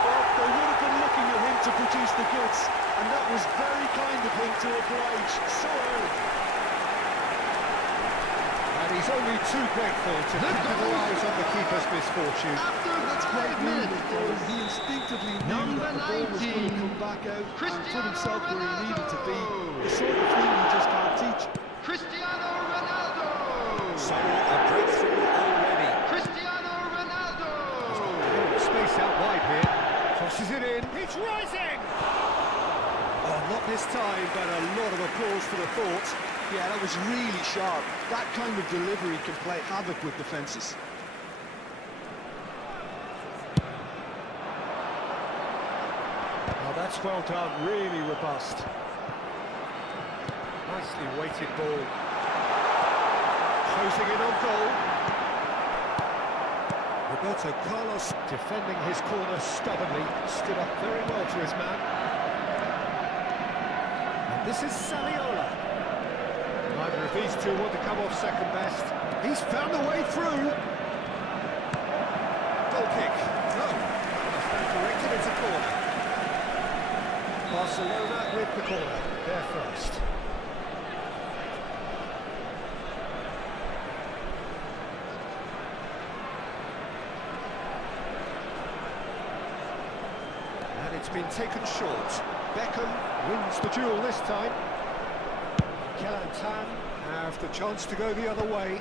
Well, they would have been looking at him to produce the goods, and that was very kind of him to oblige so early. And he's only too grateful to capitalise on the keeper's misfortune. That's great movement, though. He instinctively knew that the ball was going to come back out and put himself where he needed to be. The sort of thing you just can't teach. Cristiano Ronaldo! So a breakthrough already. Cristiano Ronaldo! He's got this time, but a lot of applause for the thought. Yeah, that was really sharp. That kind of delivery can play havoc with defences. Well, that's well done, really robust. Nicely weighted ball. Closing in on goal. Roberto Carlos defending his corner stubbornly, stood up very well to his man. And this is Saviola. Neither of these two want to come off second best. He's found a way through. Goal kick. No. That's directed into corner. Barcelona with the corner. They're first. And it's been taken short. Beckham wins the duel this time. Kelantan have the chance to go the other way.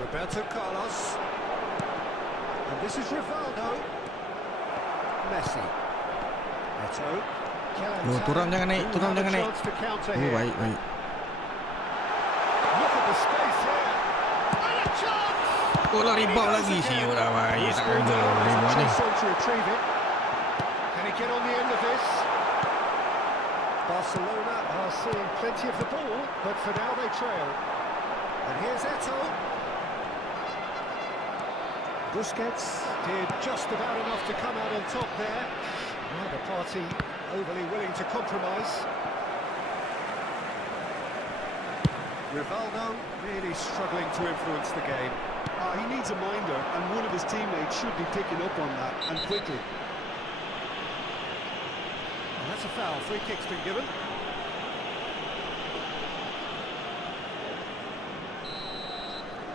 Roberto Carlos. And this is Rivaldo. Messi. Eto. Oh, turun jangan naik, turun jangan naik. Oh, baik, baik. Look at the space here. And a chance. Oh, lah rebound lagi sih. Oh, dah baik. Tak kena rebound ni. To retrieve it. Can he get on the end of this? Barcelona are seeing plenty of the ball, but for now they trail. And here's Eto. Busquets did just about enough to come out on top there. Neither party overly willing to compromise. Rivaldo really struggling to influence the game. He needs a minder, and one of his teammates should be picking up on that, and quickly. And that's a foul. Free kick's been given.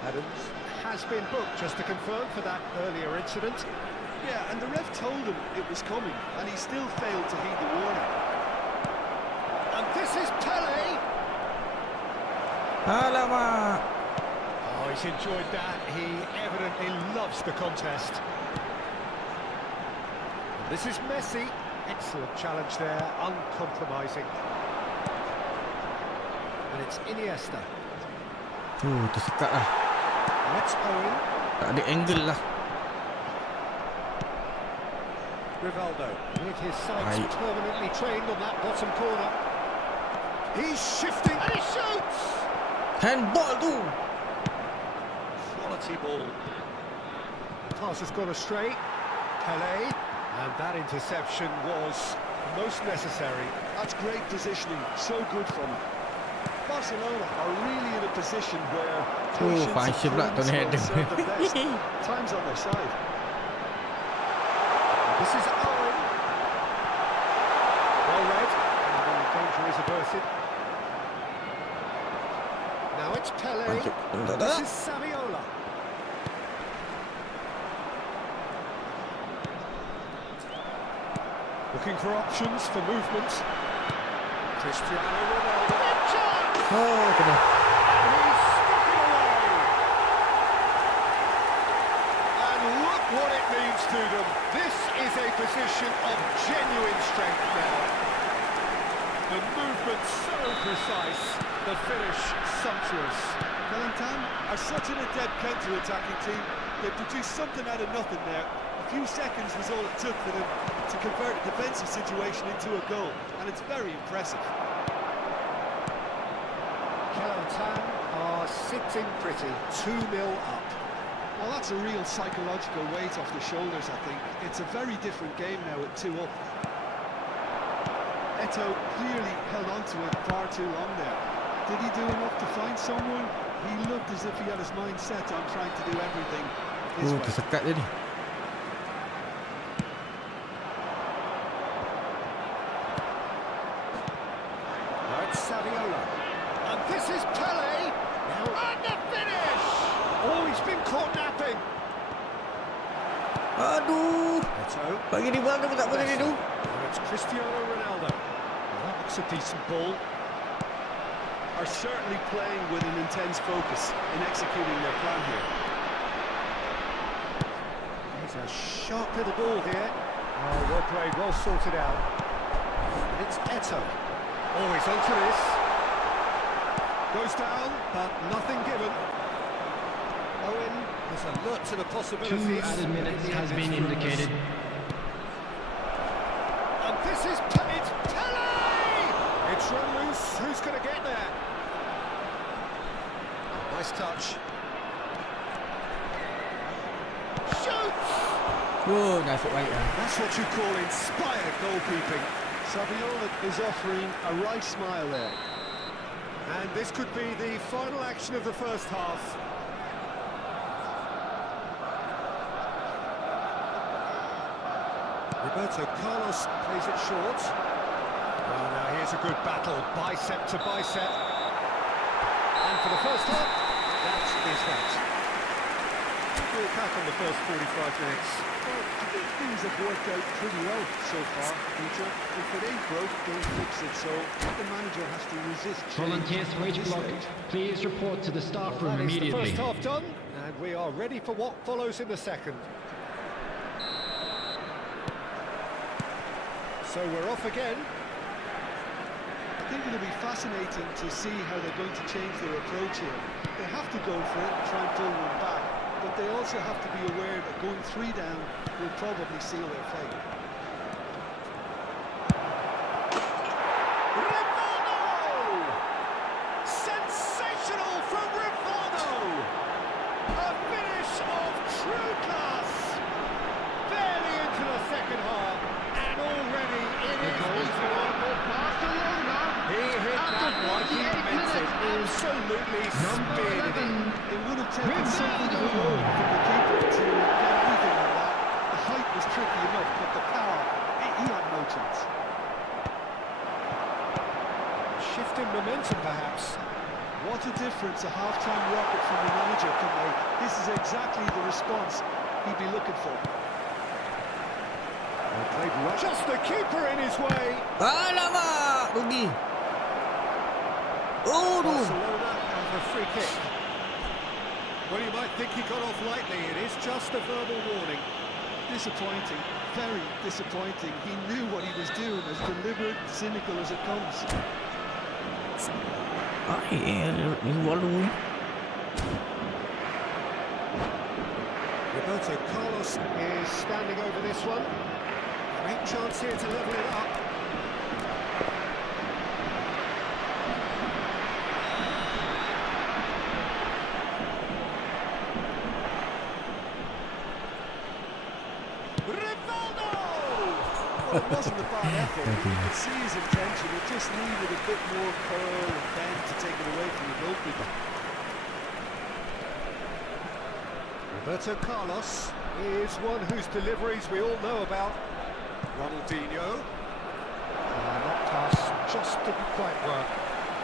Adams has been booked, just to confirm, for that earlier incident. Yeah, and the ref told him it was coming, and he still failed to heed the warning. And this is Pele. Alamak. Oh, he's enjoyed that. He evidently loves the contest. And this is Messi. Excellent challenge there, uncompromising. And it's Iniesta. Tersekat lah. That's Owen. Tak ada angle lah. Rivaldo with his sights Right. permanently trained on that bottom corner. He's shifting and he shoots! Handball tu. Quality ball. Pass has gone astray. Pele. And that interception was most necessary. That's great positioning, so good from him. Barcelona are really in a position where patience and fine pula prudence Tony will serve them best. Adam. Time's on their side. This is Owen. Well read. And the danger is averted. Now it's Pele. This is Saviola. Looking for options for movement. Cristiano Ronaldo. Big chance! Oh, kena. And he's stuck it away. And look what it means to them. This is a position of genuine strength now. The movement so precise, the finish sumptuous. Kelantan are such an adept counter-attacking team. They produced something out of nothing there. A few seconds was all it took for them to convert a defensive situation into a goal, and it's very impressive. Kelantan are sitting pretty, 2-0 up. Well, that's a real psychological weight off the shoulders, I think. It's a very different game now at 2-up. Eto clearly held on to it far too long there. Did he do enough to find someone? He looked as if he had his mind set on trying to do everything his way. Tersekat je ni. Now it's Saviola. And this is Pele. Now and the finish! Oh, he's been caught napping. Aduh. Eto. Bagi di bawah pun tak boleh dia tu. Now it's Cristiano Ronaldo. Well, that looks a decent ball. Are certainly playing with an intense focus in executing their plan here. There's a sharp little ball here. Oh, well played, well sorted out. It's Eto. Oh, he's onto this. Goes down, but nothing given. Owen is alert to the 2 possibilities. added minutes has been indicated. And this is it's Pele! It's run loose. Who's going to get there? Nice touch. Shoots! Oh, nasib baik lah. That's what you call inspired goalkeeping. Saviola is offering a right smile there. And this could be the final action of the first half. Roberto Carlos plays it short. Oh, now here's a good battle, bicep to bicep. And for the first half, that is that. We'll back on the first 45 minutes. Well, I think things have worked out pretty well so far, Peter. If it ain't broke, don't fix it. So the manager has to resist change. Volunteers for each block, please report to the staff room That is the immediately. first half done, and we are ready for what follows in the second. So we're off again. I think it'll be fascinating to see how they're going to change their approach here. They have to go for it and try and pull one back, but they also have to be aware that going 3 down will probably seal their fate. Rivaldo! Sensational from Rivaldo! A finish of true class! Barely into the second half, and already it is he hit that like he meant it. Absolutely speared it. It would have taken something heroic from the keeper to get anything like that. The height was tricky enough, but the power, he had no chance. Shift in momentum, perhaps. What a difference a half-time rocket from the manager can make. This is exactly the response he'd be looking for. Just the keeper in his way. Alamak, rugi. Oh, Barcelona have a free kick. Well, you might think he got off lightly. It is just a verbal warning. Disappointing, very disappointing. He knew what he was doing, as deliberate, cynical as it comes. Rivaldo. Roberto Carlos is standing over this one. Great chance here to level it up. Rivaldo! Well, it wasn't a bad effort. You could see his intention. It just needed a bit more curl and bend to take it away from the goalkeeper. Roberto Carlos is one whose deliveries we all know about. Ronaldinho. That pass just didn't quite work.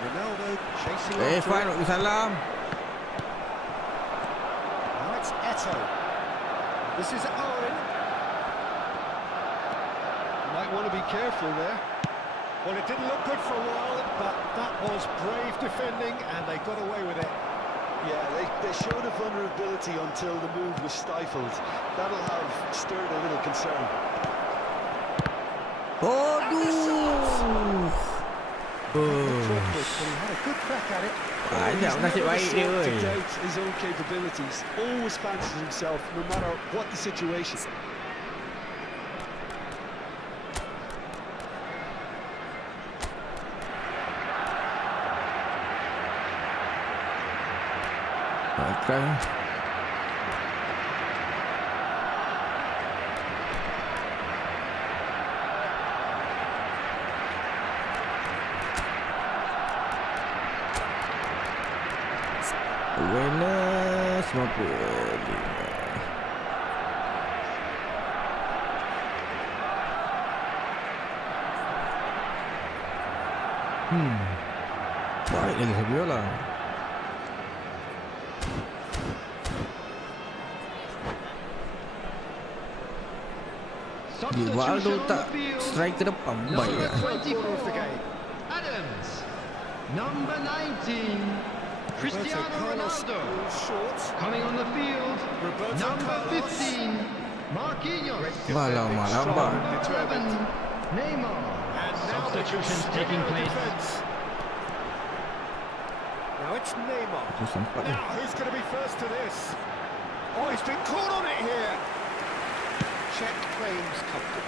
Ronaldo chasing after Fine, it. salam. Now it's Eto. This is Owen. Might want to be careful there. Well, it didn't look good for a while, but that was brave defending, and they got away with it. Yeah, they showed a vulnerability until the move was stifled. That'll have stirred a little concern. Aduh. But he had a good crack at it. Banyak nasib baik dia, To weh. doubt his own capabilities. Always fancies himself, no matter what the situation. Okay. Awareness, mampu. Baik lagi Saviola. Rivaldo tak strike ke depan. Baik lah. Corner of the game. Adams. Number 19. Cristiano Carlos Ronaldo. goes short. Coming on the field. Roberto Number Carlos. 15. Marquinhos. Malam lambat. Number 11. Neymar. And Now they can Substitutions steady taking the place. defence. Now it's Neymar. Tu sempat ni. Now who's going to be first to this? Oh, he's been caught on it here. Check claims comfort.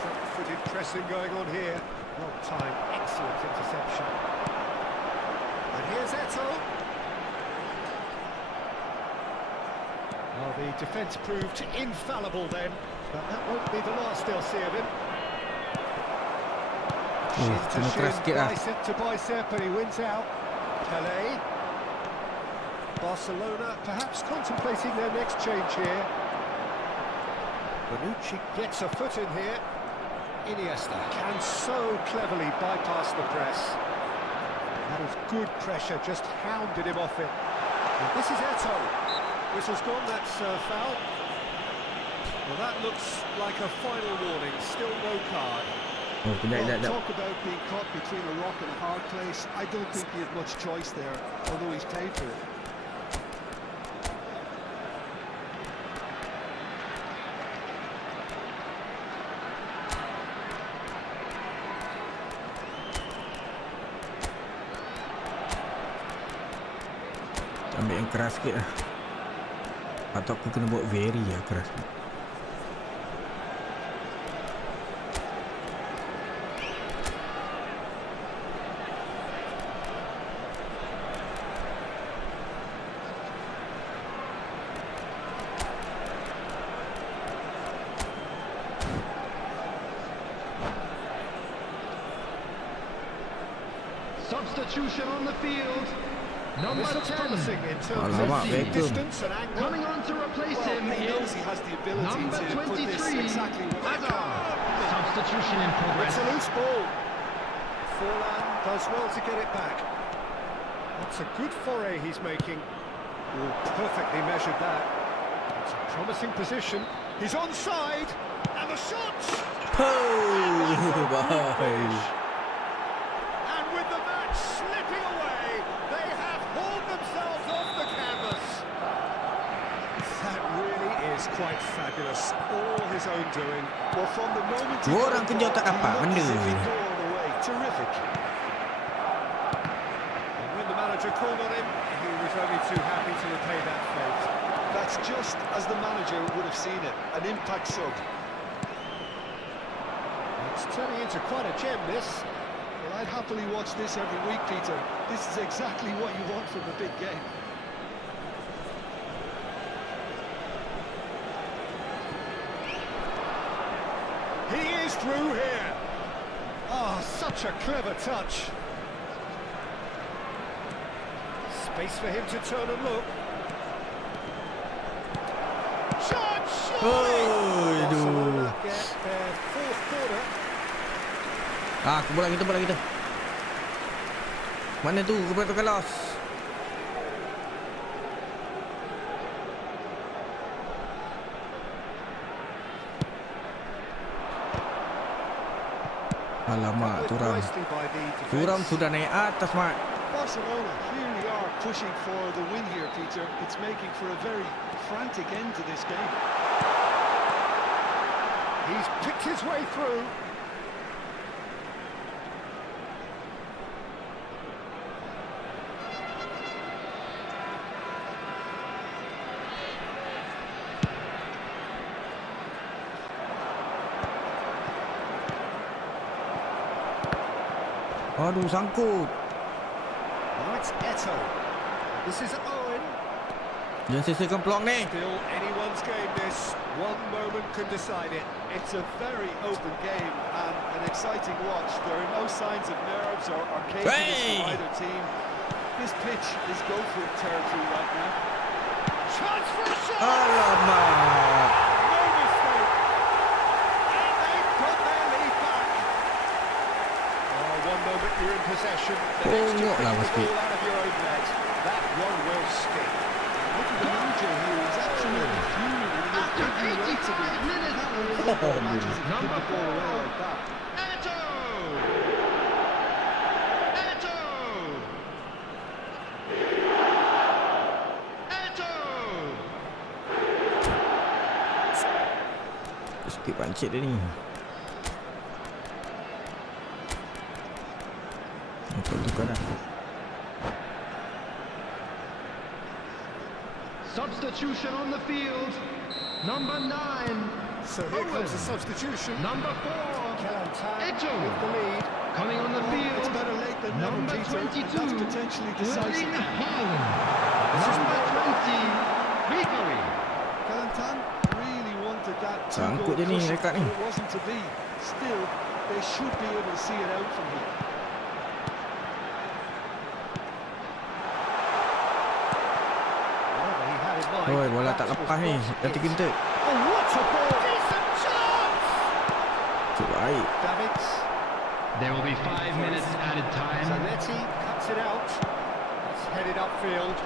Front-footed pressing going on here. Well timed, excellent interception. And here's Eto'o. Well, the defence proved infallible then, but that won't be the last they'll see of him. Shin to kena keras sikit shin, lah. bicep to bicep, and he wins out. Pelé. Barcelona perhaps contemplating their next change here. Bonucci gets a foot in here. Iniesta can so cleverly bypass the press. That was good pressure, just hounded him off it. And this is Eto'o. Whistle's gone, that's foul. Well, that looks like a final warning, still no card. Oh, kejap. Talk about being caught between a rock and a hard place. I don't think he had much choice there, although he's paid for it. Ambil yang keras sikit lah. Atau aku kena buat very lah keras. Substitution on the field. Number This looks 10. promising in terms Alamak, of Beckham. distance and angle. Coming on to replace Well, him he knows is he has the ability number to put this 23, exactly where Aduh. Substitution in progress. It's a loose ball. Forlan does well to get it back. That's a good foray he's making. Oh, perfectly measured that. It's a promising position. He's onside, and the shot! Oh, bye. And with the match slipping away, they have hauled themselves off the canvas. That really is quite fabulous. All his own doing. Well, from the moment he Dua got orang the kerja ball, tak dapat, he benda looked as if ni. he'd go all the way. Terrific. And when the manager called on him, he was only too happy to repay that fate. That's just as the manager would have seen it. An impact sub. It's turning into quite a gem, this. Well, I'd happily watch this every week, Peter. This is exactly what you want from a big game. He is through here. Oh, such a clever touch. Space for him to turn and look. Shot! Oh, Barcelona aduh. get their fourth quarter. Ah, bola kita. Mana tu Roberto Carlos? Alamak, Turam. Nicely by the defence. Turam sudah naik atas, Mat. Barcelona clearly are pushing for the win here, Peter. It's making for a very frantic end to this game. He's picked his way through. Aduh, sangkut. Now it's Eto'o. This is Owen. Jangan sisakan peluang ni. Still anyone's game, this. One moment can decide it. It's a very open game and an exciting watch. There are no signs of nerves or caginess Hey! from either team. This pitch is go-for-it territory right now. Chance for a shot! Alamak. No mistake. And they've got their lead back. Oh, one moment you're in possession. The next you Tengoklah pick the basket. ball out of your own net. That one will stick. Look at the manager here. He's absolutely fuming. He was After giving way to 85 minutes. football matches if you give the ball away like that. Sikit pancit dia ni. Substitution on the field. Number 9. So here comes the substitution. Number 4. Aduh With the lead. coming on the field. It's better late than never, Number Peter, and 22. that's potentially decisive. Number 20. Victory. Kelantan really wanted that Sangkut two-goal je ni cushion, dekat ni. but it wasn't to be. Still, they should be able to see it out from here. Whatever he had in mind, Oi, bola tak that lepas was ni. not Ganti it. kentut. Oh, what a ball! Decent chance! Baik. Davids. There will be 5 minutes added time. Letih cuts it out. It's headed upfield.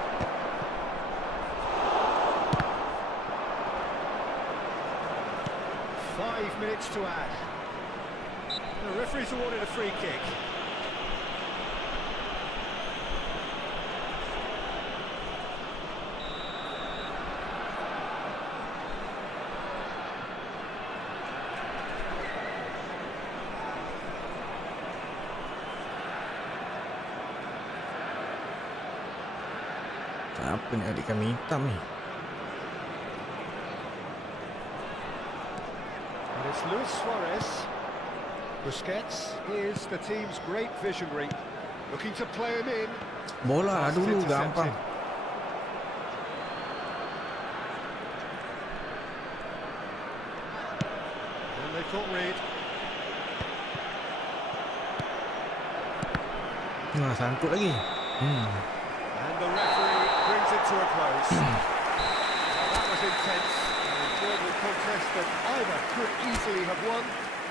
Five minutes to add. The referee's awarded a free kick. Apa ni adik kami hitam ni? And it's Luis Suarez. Busquets is the team's great visionary. Looking to play him in. Bola Fast dulu intercepted. gampang. And they caught Reed. Sangkut lagi. And the referee brings it to a close. Well, that was intense. An enjoyable contest that either could easily have won.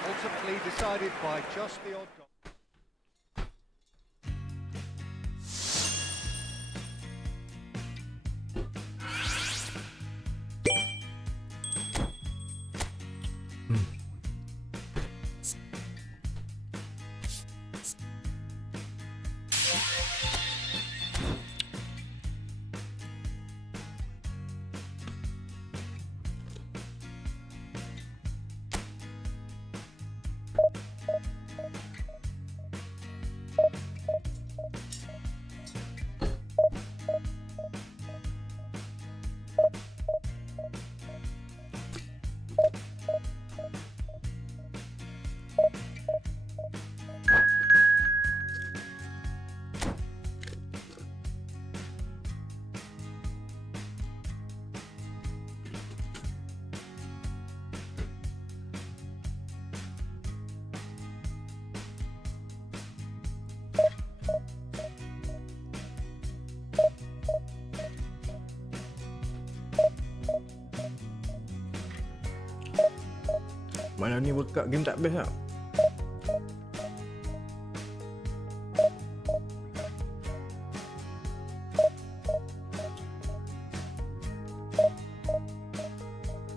Ultimately decided by just the odd goal. Malam ni World Cup game tak best tak?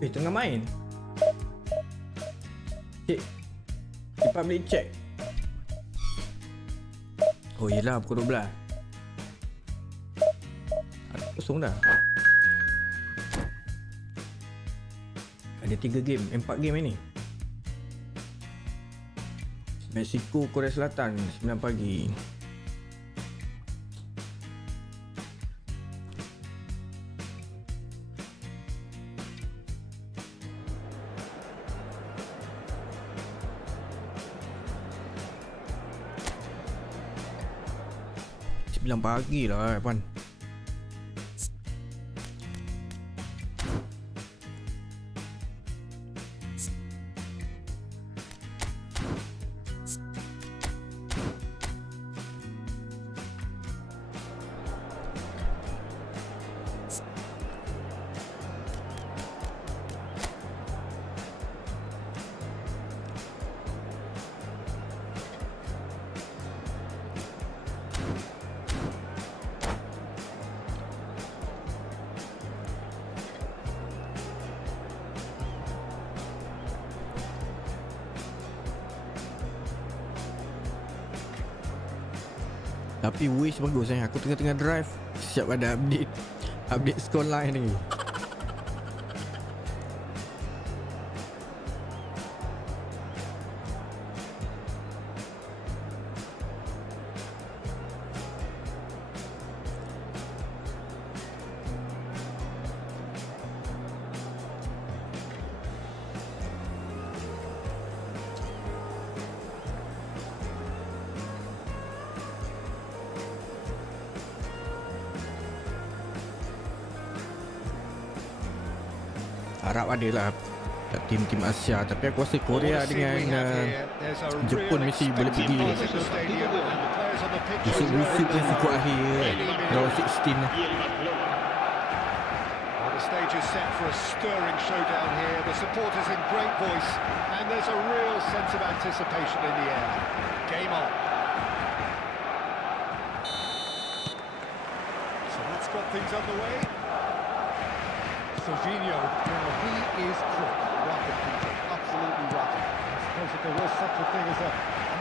Tengah main. Cik public check. Oh yelah, pukul 12. Kosong dah. Ada 3 game, 4 game ni. Mexico, Korea Selatan 9 pagi. Sembilan pagi lah Puan. Tapi wish bagus aku tengah-tengah drive siap ada update score line ni. Harap ada lah tim-tim Asia. Tapi aku rasa Korea dengan Jepun mesti boleh pergi. Busuk-busuk pun cukup akhir round 16 lah. The stage is set for a stirring showdown here. The supporters in great voice, and there's a real sense of anticipation in the air. Game on. So that's got things underway. Jorginho, now he is quick, rapid, Peter, absolutely rapid. I suppose if there was such a thing as a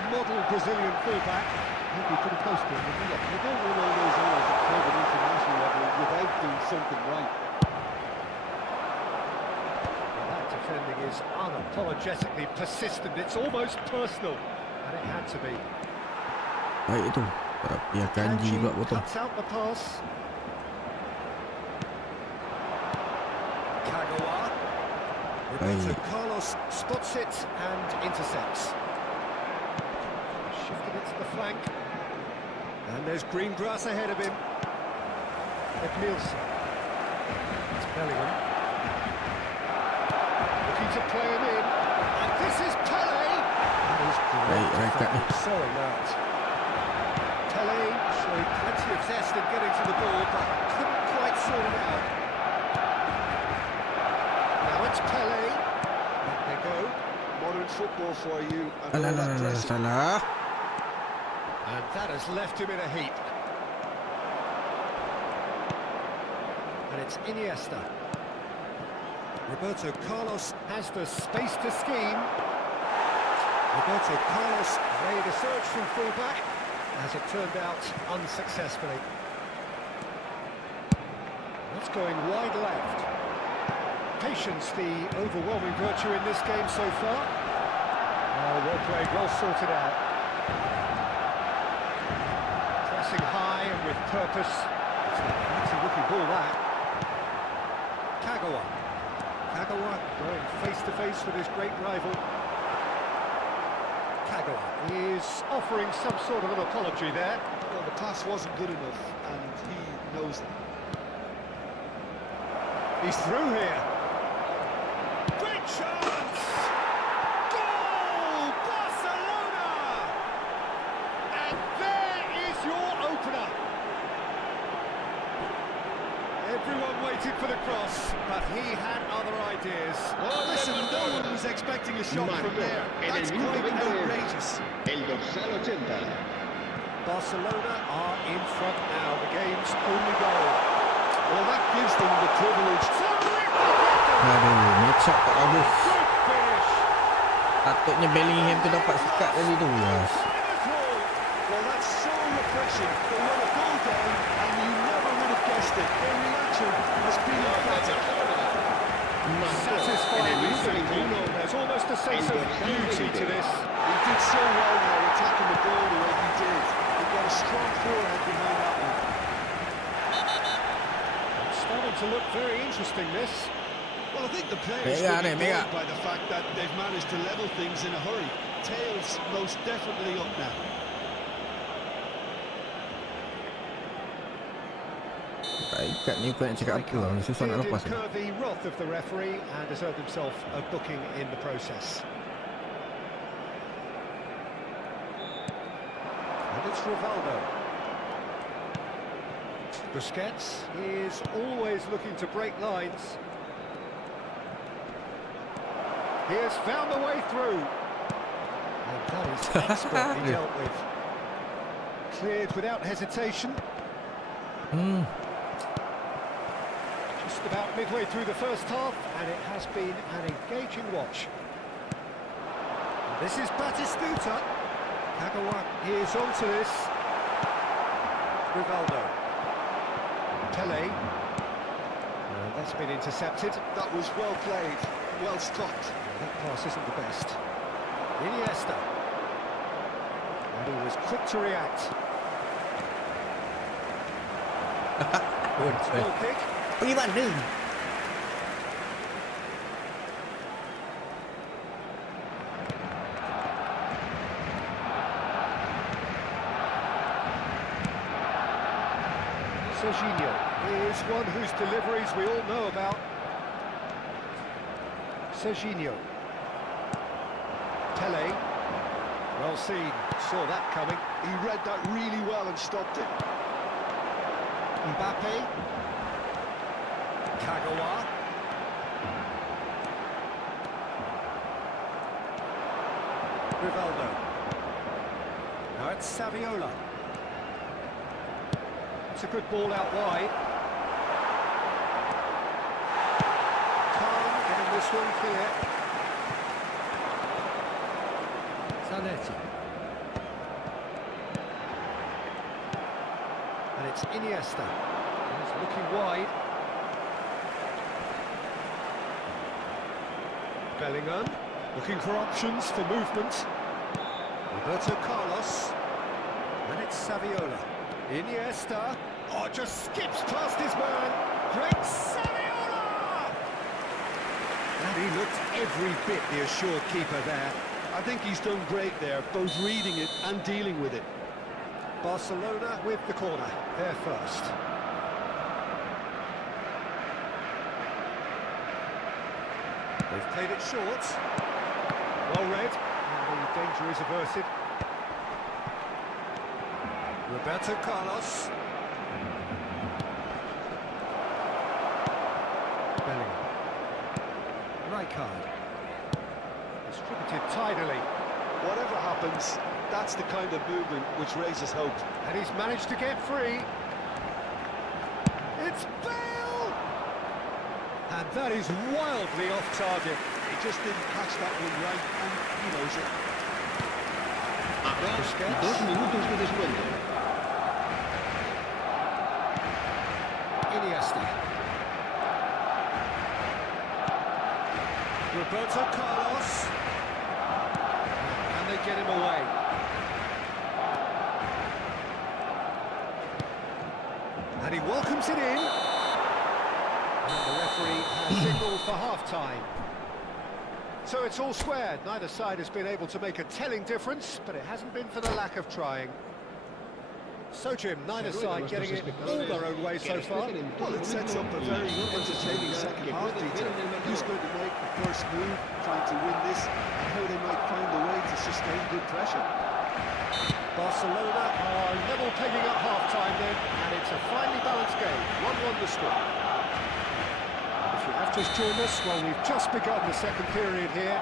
model Brazilian fullback, he'd be pretty close to him, wouldn't he? You don't win all those awards at club and international level without doing something right. That defending is unapologetically persistent. It's almost personal, and it had to be. Baik tu. Tapi Kanji pula potong. Cuts out the pass. Kagawa. Roberto Carlos spots it and intercepts. Shifted it to the flank. And there's green grass ahead of him. Nielsen. It's Bellingham. Looking to play him in. And this is Pele. That is great. Selling that. Pele showing plenty of zest in getting to the ball, but couldn't quite sort it out. Now it's Pele. Back they go. Modern football for you. Salah. And that has left him in a heap. And it's Iniesta. Roberto Carlos has the space to scheme. Roberto Carlos made a search from fullback, as it turned out unsuccessfully. That's going wide left. Patience, the overwhelming virtue in this game so far. Oh, well played, well sorted out. Pressing high and with purpose. It's a fancy looking ball, that. Kagawa going face to face with his great rival. Kagawa is offering some sort of an apology there. Well, the pass wasn't good enough, and he knows that. He's through here. Great chance! Goal! Barcelona! And there is your opener. Everyone waited for the cross, but he had other ideas. Oh, listen, no one was expecting a shot from there. That's quite outrageous. El dorsal 80. Barcelona are in front now, the game's only goal. Well, that gives them the privilege. Aduh, match up tak bagus. Good finish. Patutnya Bellingham tu dapat sekat tadi tu. Yes. Well, that's so refreshing. They let a goal down, and you never would have guessed it. Their reaction has been emphatic. Satisfyingly simple. There's almost a sense of beauty to this. He did so well now, attacking the ball the way he did. He got a strong forehead behind that one. It's starting to look very interesting, this. Well, I think the players will be bored by the fact that they've managed to level things in a hurry. Tails most definitely up now. Ikat ni kau nak cakap apa? Susah nak lepas. Incur the wrath of the referee and deserved himself a booking in the process. And it's Rivaldo. Busquets is always looking to break lines. He has found the way through. And that is expertly dealt with. Cleared without hesitation. Just about midway through the first half, and it has been an engaging watch. And this is Batistuta. Kagawa is onto this. Rivaldo. Pele. That's been intercepted. That was well played, well stopped. That pass isn't the best. Iniesta. And he was quick to react. Goal kick. Pergi mana? Jorginho is one whose deliveries we all know about. Serginho. Pele. Well seen. Saw that coming. He read that really well and stopped it. Mbappe. Kagawa. Rivaldo. Now it's Saviola. It's a good ball out wide. Calm, getting this one clear. Zanetti. And it's Iniesta. He's looking wide. Bellingham, looking for options for movement. Roberto Carlos. And it's Saviola. Iniesta. Oh, just skips past his man. Great Saviola! And he looked every bit the assured keeper there. I think he's done great there, both reading it and dealing with it. Barcelona with the corner. They're first. They've played it short. Well read. And the danger is averted. Roberto Carlos. Bellingham. Rijkaard. Distributed tidily. Whatever happens, that's the kind of movement which raises hope. And he's managed to get free. It's Bale! And that is wildly off target. He just didn't catch that one right, and he knows it. Habrá 2 minutos de descuento. Iniesta. Roberto Carlos. Can they get him away? And he welcomes it in. And the referee has signalled for half-time. So it's all squared. Neither side has been able to make a telling difference, but it hasn't been for the lack of trying. So, Jim, neither side getting it all their own way so far. Well, it sets up a very entertaining second half, Peter. Who's going to make the first move, trying to win this, and how they might find a way to sustain good pressure. Barcelona are level pegging at half-time then, and it's a finely balanced game. 1-1 the score. If you have just joined us, well, we've just begun the second period here.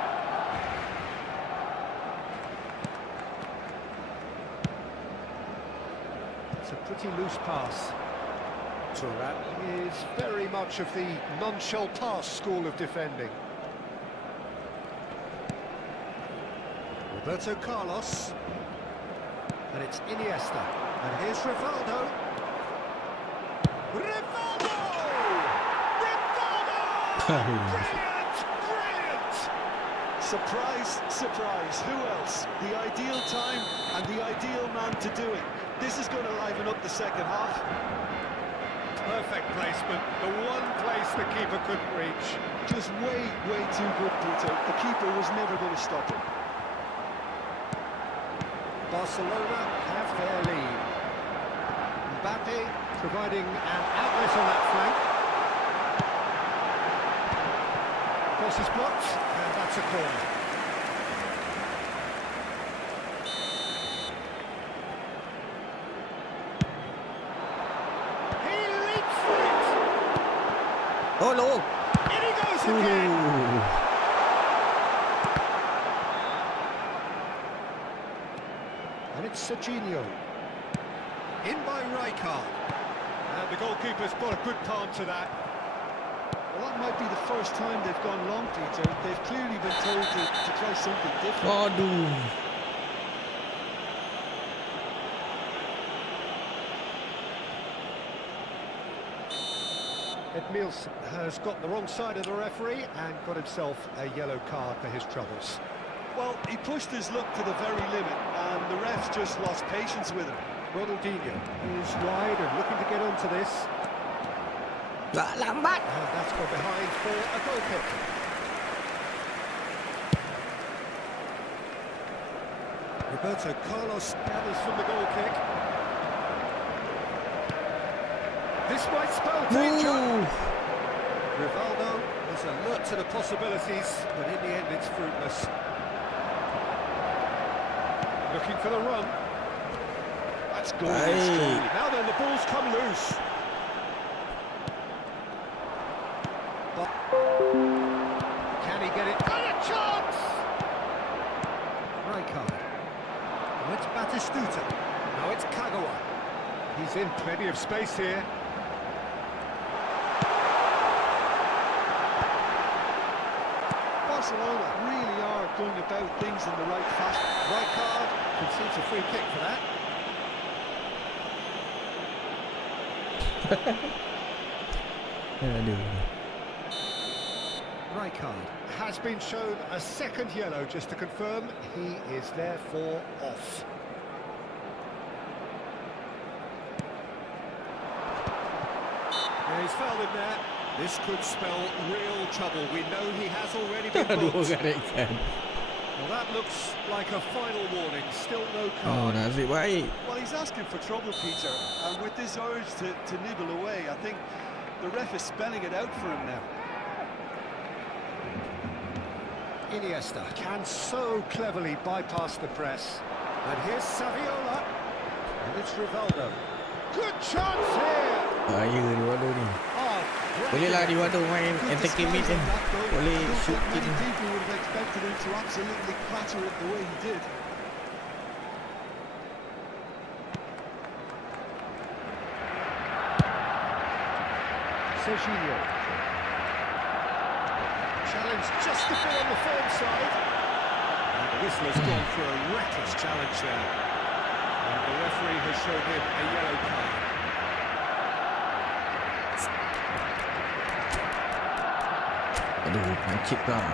It's a pretty loose pass. Thuram is very much of the non-shell pass school of defending. Roberto Carlos. And it's Iniesta. And here's Rivaldo. Rivaldo! Brilliant! Brilliant! Surprise, surprise. Who else? The ideal time and the ideal man to do it. This is going to liven up the second half. Perfect placement. The one place the keeper couldn't reach. Just way too good, Peter. The keeper was never going to stop him. Barcelona have their lead. Mbappe providing an outlet on that flank. Cross is blocked, and that's a corner. He leaps for it! Oh no! In he goes again! Ooh. And it's Serginho. In by Rijkaard. And the goalkeeper's got a good palm to that. Well, that might be the first time they've gone long, Peter. They've clearly been told to try something different. Aduh. Ed Mills has got the wrong side of the referee and got himself a yellow card for his troubles. Well, he pushed his luck to the very limit, and the refs just lost patience with him. Ronaldinho is wide and looking to get onto this. Lambat. And that's gone behind for a goal kick. Roberto Carlos gathers from the goal kick. This might spell danger. Ooh. Rivaldo is alert to the possibilities, but in the end it's fruitless. Looking for the run. That's gorgeous. Now then, the ball's come loose. But can he get it? Got a chance! Rijkaard. Now it's Batistuta. Now it's Kagawa. He's in plenty of space here. Barcelona really are going about things in the right fashion. Rijkaard concedes a free kick for that. Aduh. Rijkaard has been shown a second yellow, just to confirm. He is therefore off. Yeah, he's fouled him there. This could spell real trouble. We know he has already been Aduh, booked. garekkan. Well, that looks like a final warning. Still no Oh, card. nasib baik. Well, he's asking for trouble, Peter, and with this urge to nibble away, I think the ref is spelling it out for him now. Iniesta can so cleverly bypass the press. And here's Saviola. And it's Rivaldo. Good chance here! Bahaya Rivaldo ni. Oh, Bolehlah Rivaldo main attacking mid ni. Boleh shoot Many kick. people would have expected him to absolutely clatter it the way he did. Serginho. Challenge just a bit on the firm side. And the whistler's gone for a reckless challenge there. And the referee has shown him a yellow card. Aduh, pancit lah.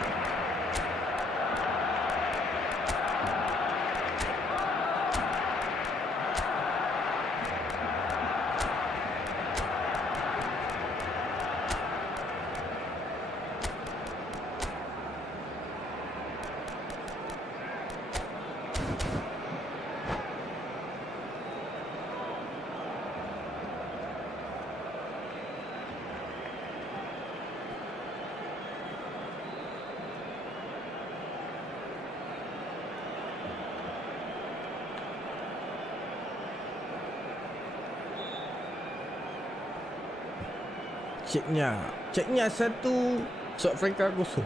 Ceknya satu shot flanker kosong.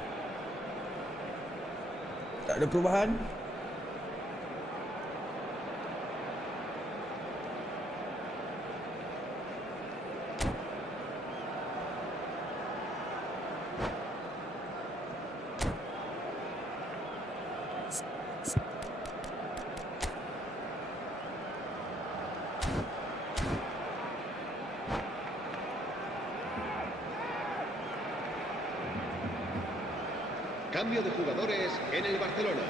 Tak ada perubahan. Cambio de jugadores en el Barcelona.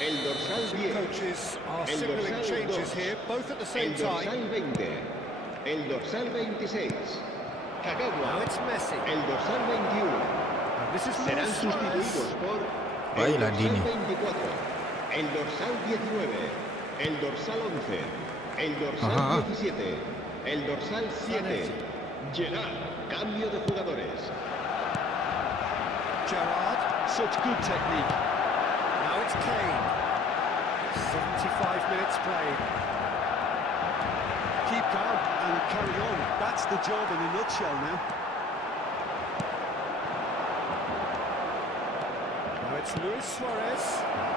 El dorsal 10. Coaches are El signalling dorsal changes 2. here, both at the same El time. dorsal 20. El dorsal 26. Kagawa. Now it's Messi. El dorsal 21. And this is Serán Luis sustituidos Suarez. por Ay, el la dorsal línea. 24. El dorsal 19. El dorsal 11. El dorsal Ajá. 17. El dorsal 7. Gerard. Cambio de jugadores. Gerrard, such good technique. Now it's Kane. 75 minutes played. Keep calm and carry on. That's the job in a nutshell now. Now it's Luis Suarez.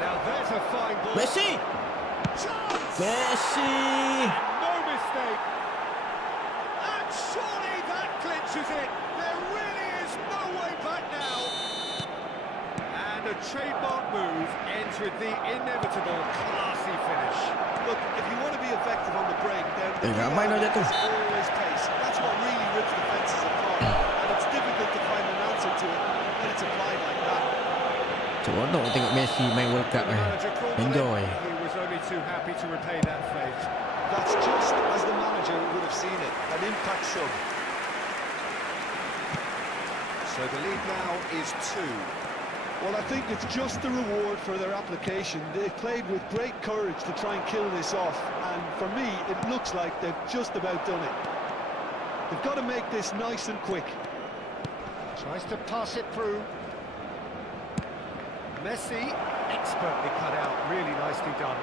Now there's a fine ball. Messi! Chance! Messi! No mistake. And surely that clinches it. There really is no way back now. And a trademark move ends with the inevitable classy finish. Look, if you want to be effective on the break, then the key ramai nak element jatuh. is always pace. That's what really rips defences apart. And it's difficult to find an answer to it when it's applied like that. Seronok tengok Messi main World Cup The ni. manager called him Enjoy. in. He was only too happy to repay that fate. That's just as the manager would have seen it, an impact sub. So the lead now is 2. Well, I think it's just the reward for their application. They played with great courage to try and kill this off, and for me, it looks like they've just about done it. They've got to make this nice and quick. Tries to pass it through. Messi, expertly cut out, really nicely done.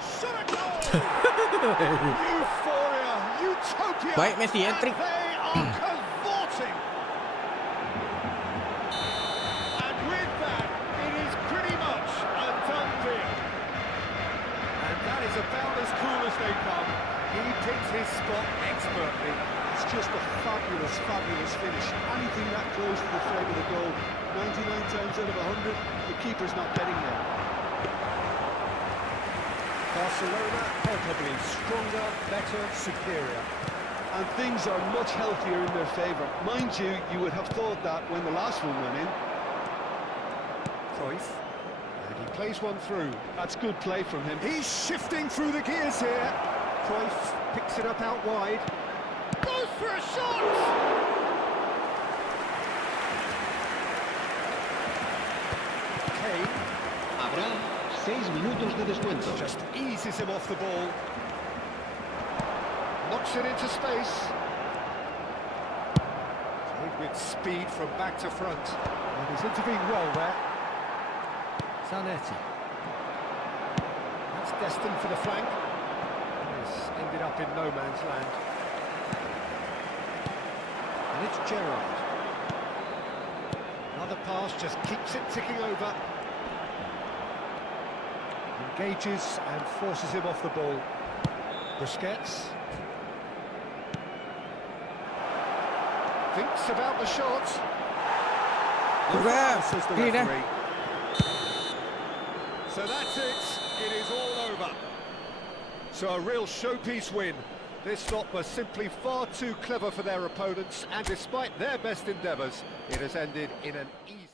Shot a goal! Euphoria, utopia! Baik, Messi, hat-trick. And they are cavorting! And with that, it is pretty much a done deal. And that is about as cool as they come. He picks his spot expertly. It's just a fabulous, fabulous finish. Anything that close to the frame of the goal, 99 times out of 100, the keeper's not getting there. Barcelona palpably stronger, better, superior. And things are much healthier in their favour. Mind you, you would have thought that when the last one went in. Cruyff, and he plays one through. That's good play from him. He's shifting through the gears here. Cruyff picks it up out wide. Goes for a shot! Kane Habrá 6 minutos de descuento. just eases him off the ball. Knocks it into space. Played with speed from back to front. And he's intervened well there. Zanetti. That's destined for the flank. It's ended up in no man's land. And it's Gerrard. Another pass just keeps it ticking over. Engages and forces him off the ball. Busquets. Thinks about the shot. Hurrah! Says the Ini dah. referee. So that's it. It is all over. So a real showpiece win. This lot were simply far too clever for their opponents, and despite their best endeavours, it has ended in an easy...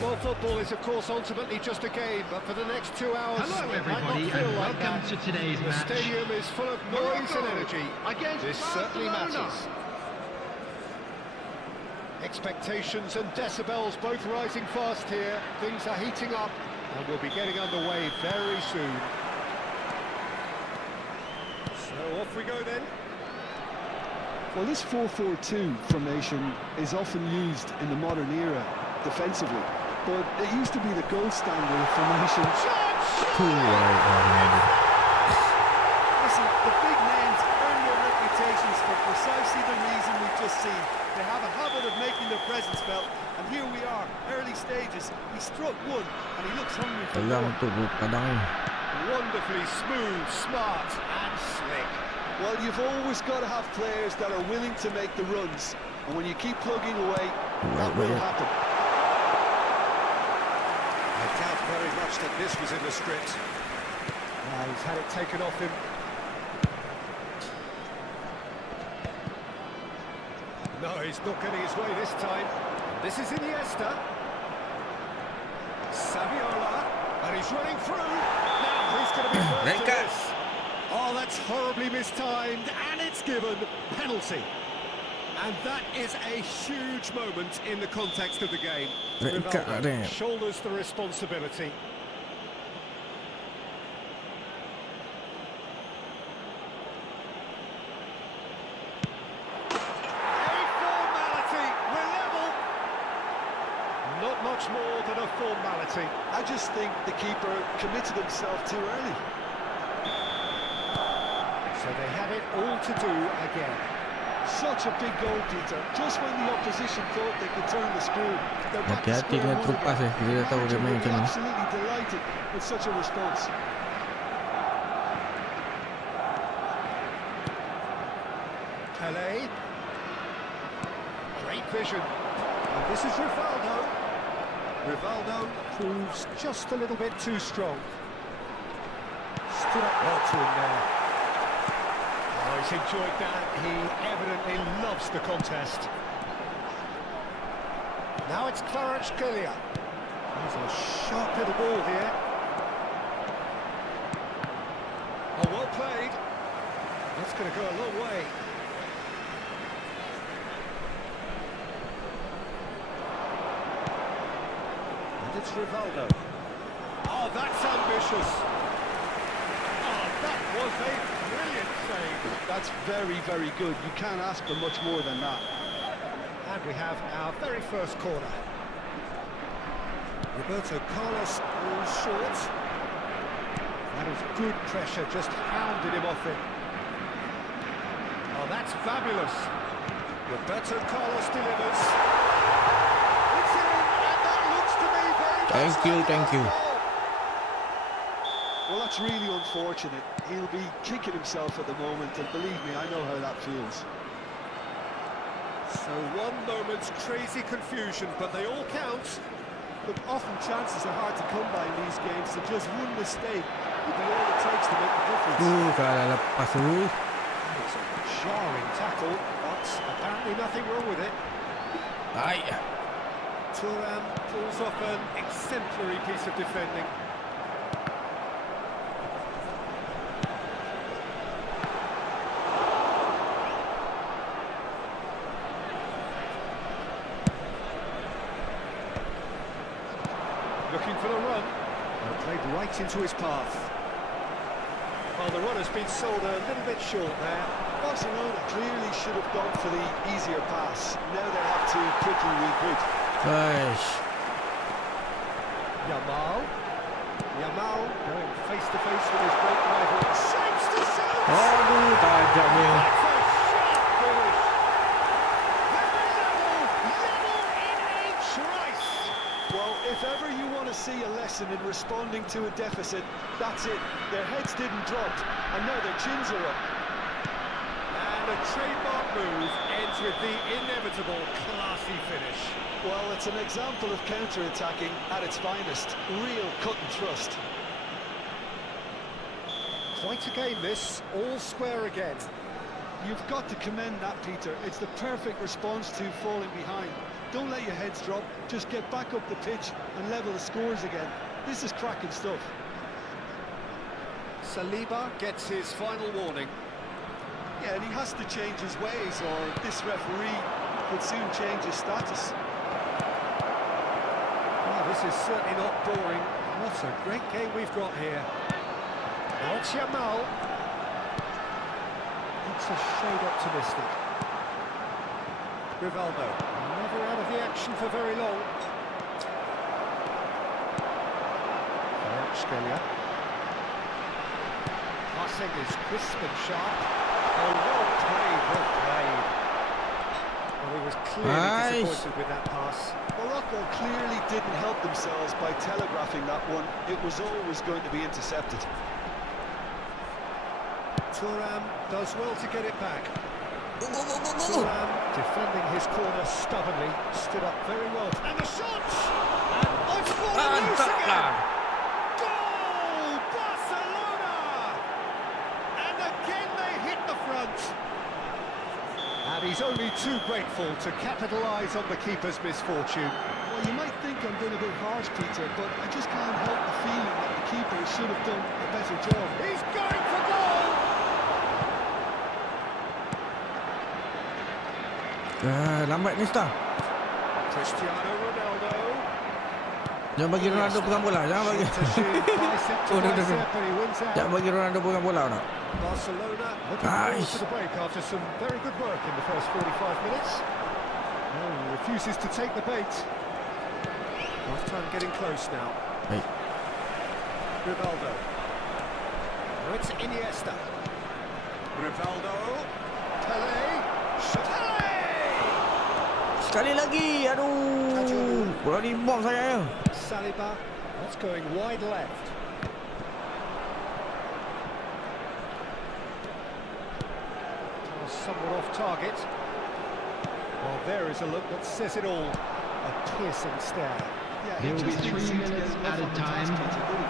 Well, football is, of course, ultimately just a game, but for the next 2 hours, Hello, it might not everybody, feel and like welcome that. to today's The match. stadium is full of noise and energy. Against This certainly Barcelona. matters. Expectations and decibels both rising fast here. Things are heating up, and we'll be getting underway very soon. So off we go then. Well, this 4-4-2 formation is often used in the modern era defensively, but it used to be the gold standard of formation. Right. Listen, the big names earn their reputations for precisely the reason we've just seen. They have a habit of making their presence felt, and here we are, early stages. He struck one, and he looks hungry for Tegang more. untuk padang ni. Wonderfully smooth, smart and slick. Well, you've always got to have players that are willing to make the runs, and when you keep plugging away, that will happen. I doubt very much that this was in the script. He's had it taken off him. No, he's not getting his way this time. This is Iniesta. Saviola, and he's running through. Now who's going to be first Red to card. this? Oh, that's horribly mistimed, and it's given penalty. And that is a huge moment in the context of the game. Red card Rivaldo there. shoulders the responsibility. Not much more than a formality. I just think the keeper committed himself too early. So they have it all to do again. Such a big goal, Peter. Just when the opposition thought they could turn the screw, they're back to Hati-hati square dengan one terupas again. Kita dah tahu dia Manager main will be macam ni. absolutely delighted with such a response. Pele. Great vision. And this is Rivaldo. Rivaldo proves just a little bit too strong. Stood up well to him there. Oh, he's enjoyed that. He evidently loves the contest. Now it's Kvaratskhelia. He's a sharp little ball here. Oh, well played. That's going to go a long way. And it's Rivaldo. Oh, that's ambitious. Oh, that was a brilliant save. That's very, very good. You can't ask for much more than that. And we have our very first corner. Roberto Carlos falls short. That is good pressure, just hounded him off it. Oh, that's fabulous. Roberto Carlos delivers. It's in, and that looks to me very much Thank you. Well, that's really unfortunate. He'll be kicking himself at the moment, and believe me, I know how that feels. So one moment's crazy confusion, but they all count. Look, often chances are hard to come by in these games, so just one mistake will be all it takes to make the difference. Kalau lepas tu. It's a jarring tackle, but apparently nothing wrong with it. Ai. Thuram pulls off an exemplary piece of defending. Looking for the run. And played right into his path. Well, the run has been sold a little bit short there. Barcelona clearly should have gone for the easier pass. Now they have to quickly reboot. Aish. Yamal going face to face with his great rival. Shapes to shoot! Aduh, tajam ni. That's a sharp finish. Very level in a trice. Well, if ever you want to see a lesson in responding to a deficit, that's it. Their heads didn't drop, and now their chins are up. And a trademark move ends with the inevitable classy finish. Well, it's an example of counter-attacking at its finest. Real cut and thrust. Quite a game this, all square again. You've got to commend that, Peter. It's the perfect response to falling behind. Don't let your heads drop, just get back up the pitch and level the scores again. This is cracking stuff. Saliba gets his final warning. Yeah, and he has to change his ways, or this referee could soon change his status. Well, this is certainly not boring. What a great game we've got here. Now it's Yamal. It's a shade optimistic. Rivaldo, never out of the action for very long. Kvaratskhelia. Passing is crisp and sharp. Oh, well played Well played. Well, he was clearly Nice. disappointed with that pass. Morocco clearly didn't help themselves by telegraphing that one. It was always going to be intercepted. Thuram does well to get it back. Thuram, defending his corner stubbornly, stood up very well. And the shot! And it's fallen loose Mantap again! lah. Goal! Barcelona! And again they hit the front. And he's only too grateful to capitalise on the keeper's misfortune. Well, you might think I'm being a bit harsh, Peter, but I just can't help the feeling that the keeper should have done a better job. He's going for goal! Lambat ni Star. Cristiano Ronaldo. Jangan bagi Ronaldo pegang bola. Jangan bagi. Bicep to Oh, no. bicep, and he wins out. Jangan bagi Ronaldo pegang bola nak. Barcelona looking forward Nice. to the break after some very good work in the first 45 minutes. No, he refuses to take the bait. Half time getting close now. Baik. Rivaldo. Oh, it's Iniesta. Rivaldo. Pelé. Pelé! Sekali lagi. Aduh. Bola ni bom saya. Saliba. That's going wide left. Somewhat off target. Well, there is a look that says it all. A piercing stare. Yeah, There will be just 3 seemed to minutes get enough added on the task, time. Peter, did he?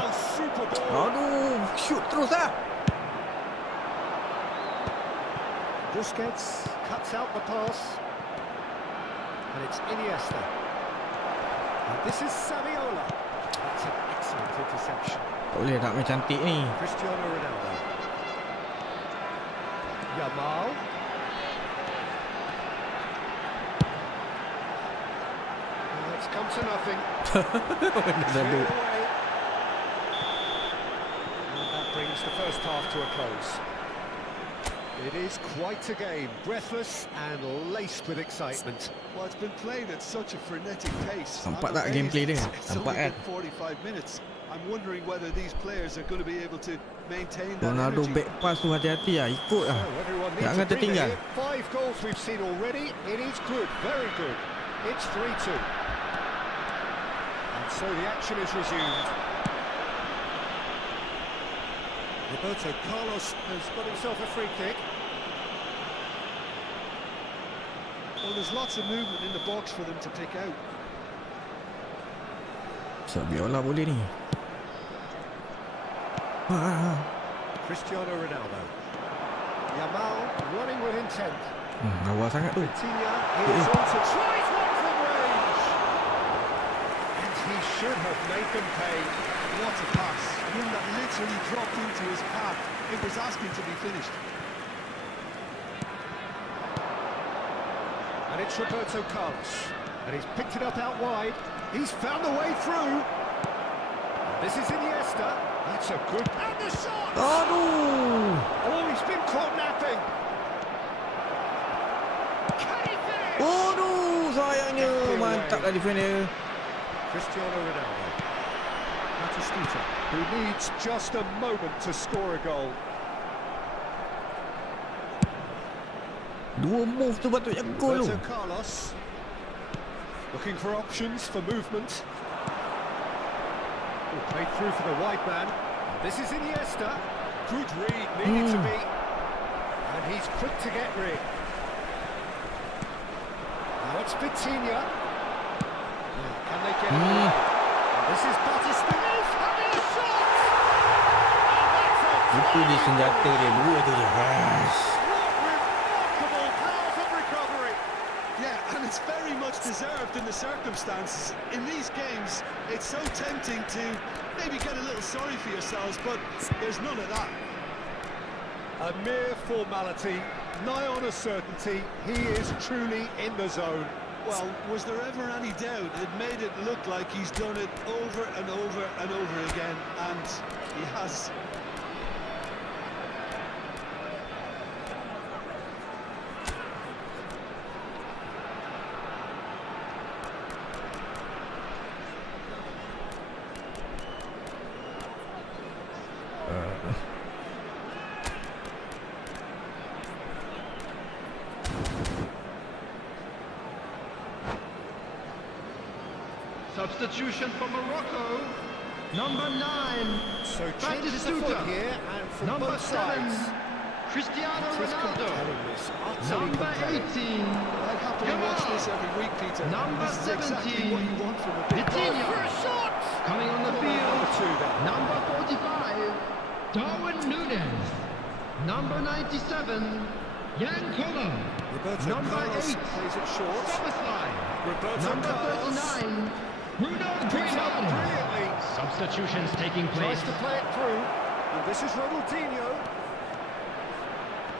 Oh, super ball! Aduh. Shoot terus lah. Busquets cuts out the pass. And it's Iniesta. And this is Saviola. That's an excellent interception. Tak boleh nak main cantik ni. Cristiano Ronaldo. Yamal. Well, it's come to nothing. Cleared away. And that brings the first half to a close. It is quite a game, breathless and laced with excitement. Well, it's been played at such a frenetic pace. Nampak I'm tak amazed gameplay dia? it's Nampak only kan? been 45 minutes. I'm wondering whether these players are going to be able to maintain that Ronaldo energy. back pass tu hati-hati lah. Ikut lah. Oh, everyone needs Jangan a breather tertinggal. here. 5 goals we've seen already. It is good, very good. It's 3-2. And so the action is resumed. Roberto Carlos has got himself a free kick. Well, there's lots of movement in the box for them to pick out. Saviola boleh ni. Cristiano Ronaldo. Yamal running with intent. Awal sangat tu. Vitinha, he is on to tries one from range. And he should have made them pay. What a pass. One that literally dropped into his path. It was asking to be finished. And it's Roberto Carlos. And he's picked it up out wide. He's found a way through. This is Iniesta. That's a good... And the shot! Aduh. Oh, he's been caught napping. Can he finish? Aduh, sayangnya. Mantap lah defender. Cristiano Ronaldo. Batistuta, who needs just a moment to score a goal. Dua move tu patutnya gol tu. Roberto Carlos. Looking for options for movement. Oh, played through for the wide man. This is Iniesta. Good read, needed to be. And he's quick to get rid. Now it's Vitinha. Can they get it away? This is Batistuta. Having a shot! And that's it. Itu dia senjata dia. Dua tu dia. What remarkable powers of recovery. Yeah, and it's very much deserved in the circumstances. In these games, it's so tempting to maybe get a little sorry for yourselves, but there's none of that. A mere formality, nigh on a certainty, he is truly in the zone. Well, was there ever any doubt? It made it look like he's done it over and over and over again, and he has. Substitution for Morocco. Number 9. So changes the foot here, and from Number both 7. sides. Cristiano This Ronaldo. compelling, this utterly Number compelling. 18. I'd happily watch this every week, Peter. Number This is exactly 17. what you want from a big Vitinha. For a shot! Coming on the Number field. 2 then. Number 45. Darwin Núñez. Number 97. Jan Koller. Roberto Number Carlos 8. plays it short. Soboslai. Roberto Number Carlos 39. Bruno picks up Grimaldi. brilliantly. Substitutions taking place. Tries to play it through. And this is Ronaldinho.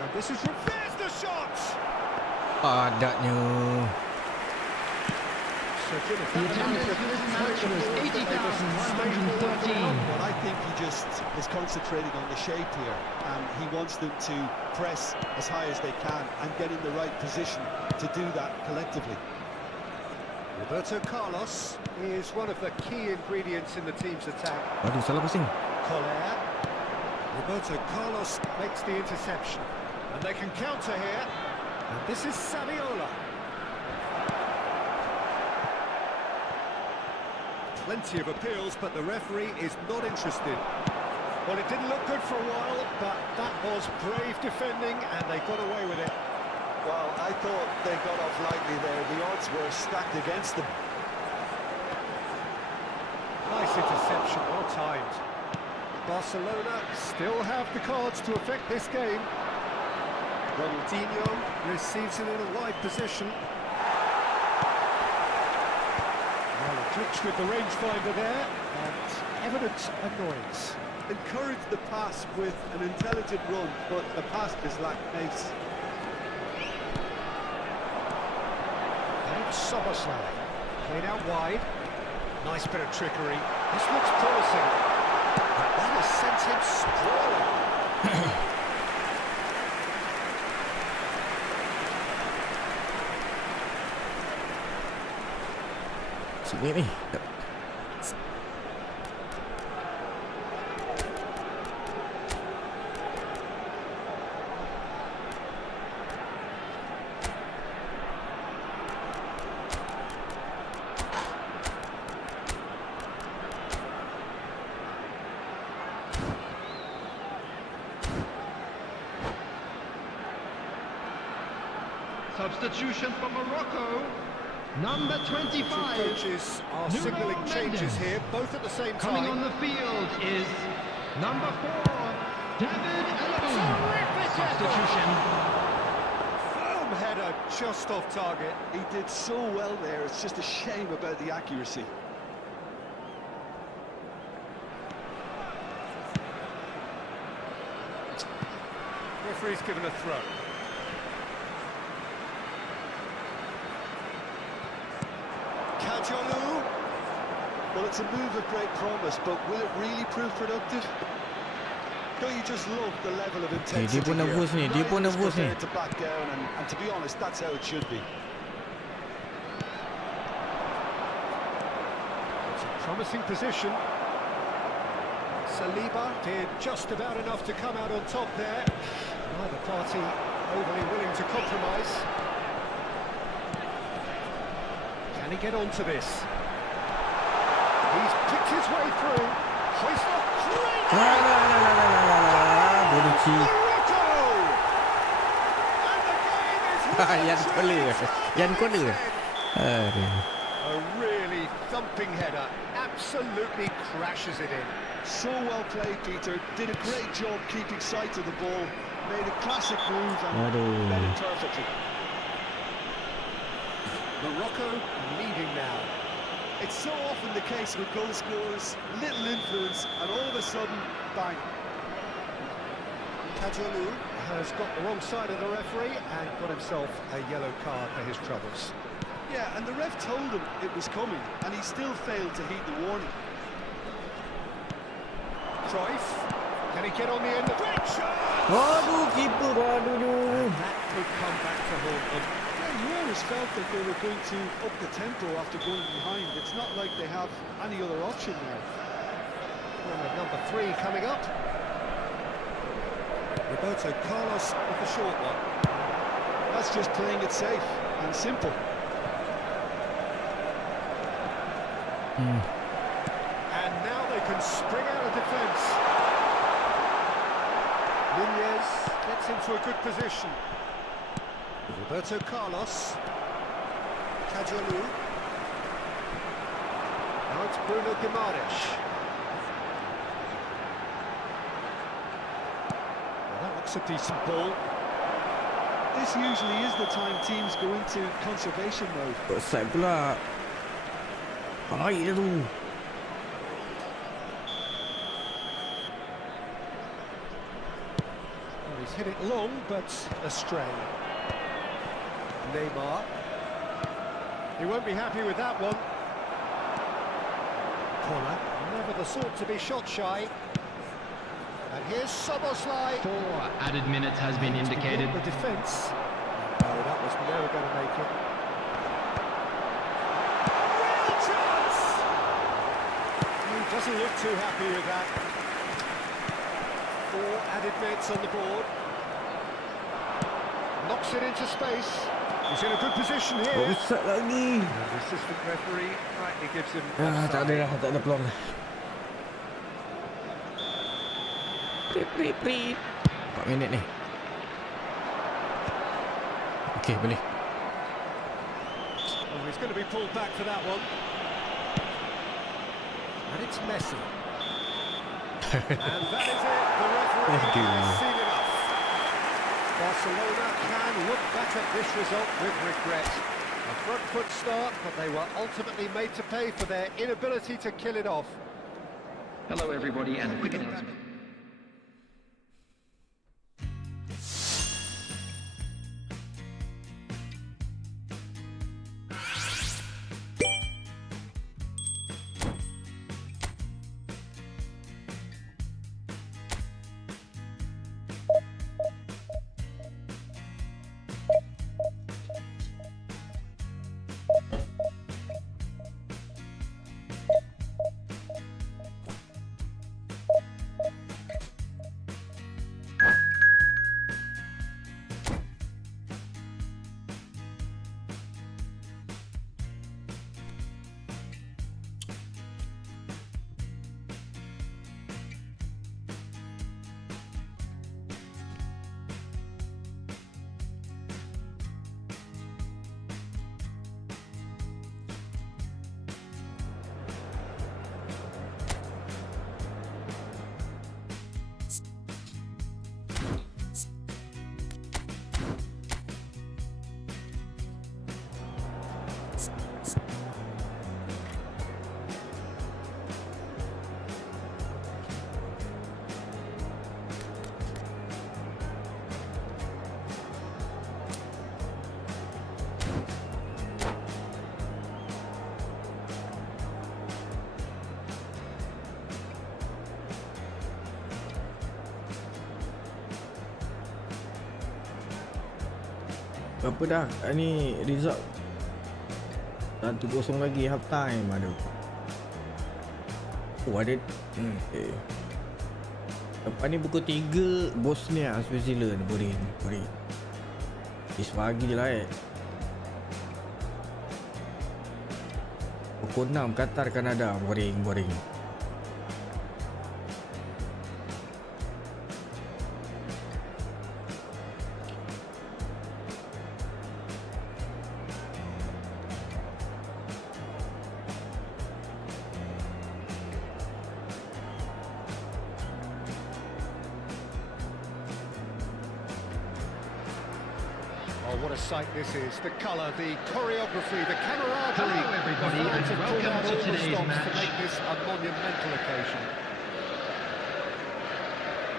And this is... There's the shot! Padatnya. So, Jim, if The that attendance manager for this plays match the was ball, they just stay forward 80,113. But I think he just is concentrating on the shape here, and he wants them to press as high as they can and get in the right position to do that collectively. Roberto Carlos is one of the key ingredients in the team's attack. Aduh, salah passing. Collier. Roberto Carlos makes the interception. And they can counter here. And this is Saviola. Plenty of appeals, but the referee is not interested. Well, it didn't look good for a while, but that was brave defending, and they got away with it. Well, I thought they got off lightly there. The odds were stacked against them. Nice interception, well timed. Barcelona still have the cards to affect this game. Ronaldinho receives it in a wide position. Well, a glitch with the rangefinder there, and evident annoyance. Encouraged the pass with an intelligent run, but the pass just lacked pace. And it's Soboslai. Played out wide. Nice bit of trickery. This looks promising. But that has sent him sprawling. Sikit ni. Substitution for Morocco. Number Two 25. coaches are Nuno signalling changes Mendes. here, both at the same Coming time. on the field is number 4, David Alaba. Substitution. Firm header just off target. He did so well there, it's just a shame about the accuracy. Referee's given a throw. Kajolu. Well, it's a move of great promise, but will it really prove productive? Don't you just love the level of intensity dia pun here? nervous ni, dia pun Ryan is nervous ni. prepared to back down, and to be honest, that's how it should be. It's a promising position. Saliba did just about enough to come out on top there. Neither party overly willing to compromise. Can he get onto this? He's picked his way through. Hoist off great! Bonucci. Morocco! And the game is Yan Koller. Yan Koller. Aduh. a really thumping header. Absolutely crashes it in. So well played, Peter. Did a great job keeping sight of the ball. Made a classic move and Aduh. led it perfectly. Morocco leading now. It's so often the case with goal scorers, little influence, and all of a sudden, bang. Kajolu has got the wrong side of the referee and got himself a yellow card for his troubles. Yeah, and the ref told him it was coming, and he still failed to heed the warning. Cruyff, can he get on the end of it? Shot! Aduh, keeper. Aduh. That could come back to haunt them. Yeah, you always felt that they were going to up the tempo after going behind. It's not like they have any other option now. Corner number 3 coming up. Roberto Carlos with the short one. That's just playing it safe and simple. And now they can spring out of defence. Nunez gets into a good position. Roberto Carlos. Cajolu. Now it's Bruno Guimaraes. Well, that looks a decent ball. This usually is the time teams go into conservation mode. Offside pula. Baik dah tu. Well, he's hit it long, but astray. Neymar. He won't be happy with that one. Corner. Never the sort to be shot shy. And here's Soboslai. 4 added minutes has been indicated. The defence. No, that was never going to make it. Real chance! He doesn't look too happy with that. 4 added minutes on the board. Knocks it into space. He's in a good position here. Offside lagi. The assistant referee rightly gives him Tak ada dah, tak ada peluang dah. Prit. 4 minit ni. Okey, boleh. Oh, he's going to be pulled back for that one. And it's Messi. And that is it. The referee has seen enough. Barcelona can look back at this result with regret. A front foot start, but they were ultimately made to pay for their inability to kill it off. Hello everybody, and a quick announcement. Berapa dah? Ni result 1-0 lagi half time. Aduh. Oh ada okay. Lepas ni pukul 3 Bosnia Switzerland. Boring. Pagi je lah Pukul 6 Qatar Kanada. Boring. Oh, what a sight this is. The colour, the choreography, the camaraderie. Hello everybody, The fans and have pulled welcome out to all the today's stops match. to make this a monumental occasion.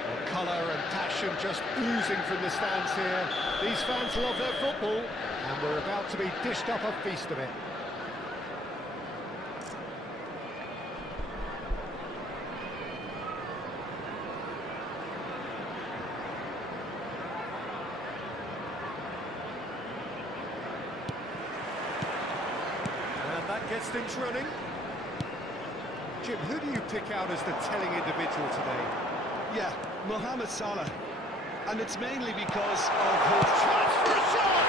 Well, colour and passion just oozing from the stands here. These fans love their football, and we're about to be dished up a feast of it. That gets things running. Jim, who do you pick out as the telling individual today? Yeah, Mohamed Salah. And it's mainly because of his Chance for a shot!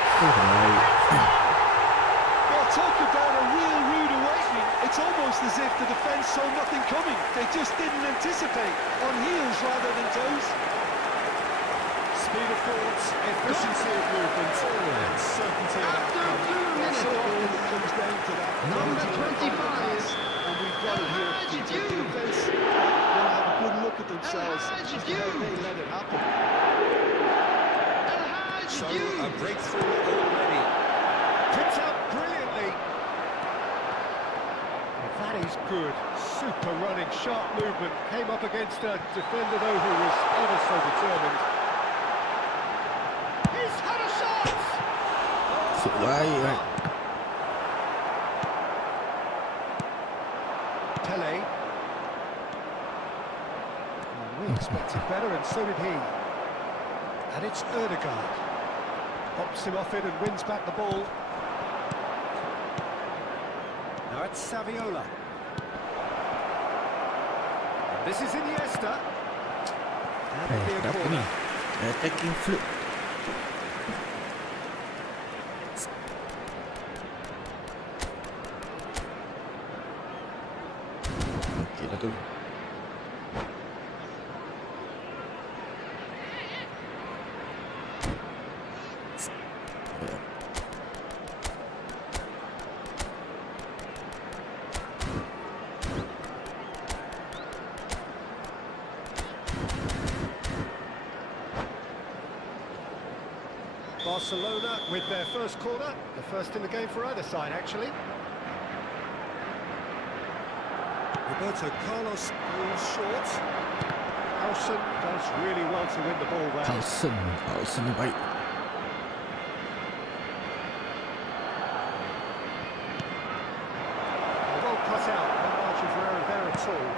Well, talk about a real rude awakening. It It's almost as if the defence saw nothing coming. They just didn't anticipate, on heels rather than toes. Speed of thought, efficiency of movement, and certainty of outcome. So often it comes down to that. Number 25. And we've got it here. The defence will have a good look at themselves as to how they let it happen. So a breakthrough already. Picked up brilliantly. That is good. Super running, sharp movement. Came up against a defender though who was ever so determined. He's had a shot! So why? Pele. We expected better, and so did he. And it's Ødegaard. Pops him off it and wins back the ball. Now it's Saviola. And this is Iniesta. And it'll be a Kenapa ni? corner. Attacking fluke. Okey dah tu. Barcelona with their first corner, the first in the game for either side actually. Roberto Carlos falls short. Howson does really well to win the ball there. Howson ni baik. Well cut out, no margin for error there at all.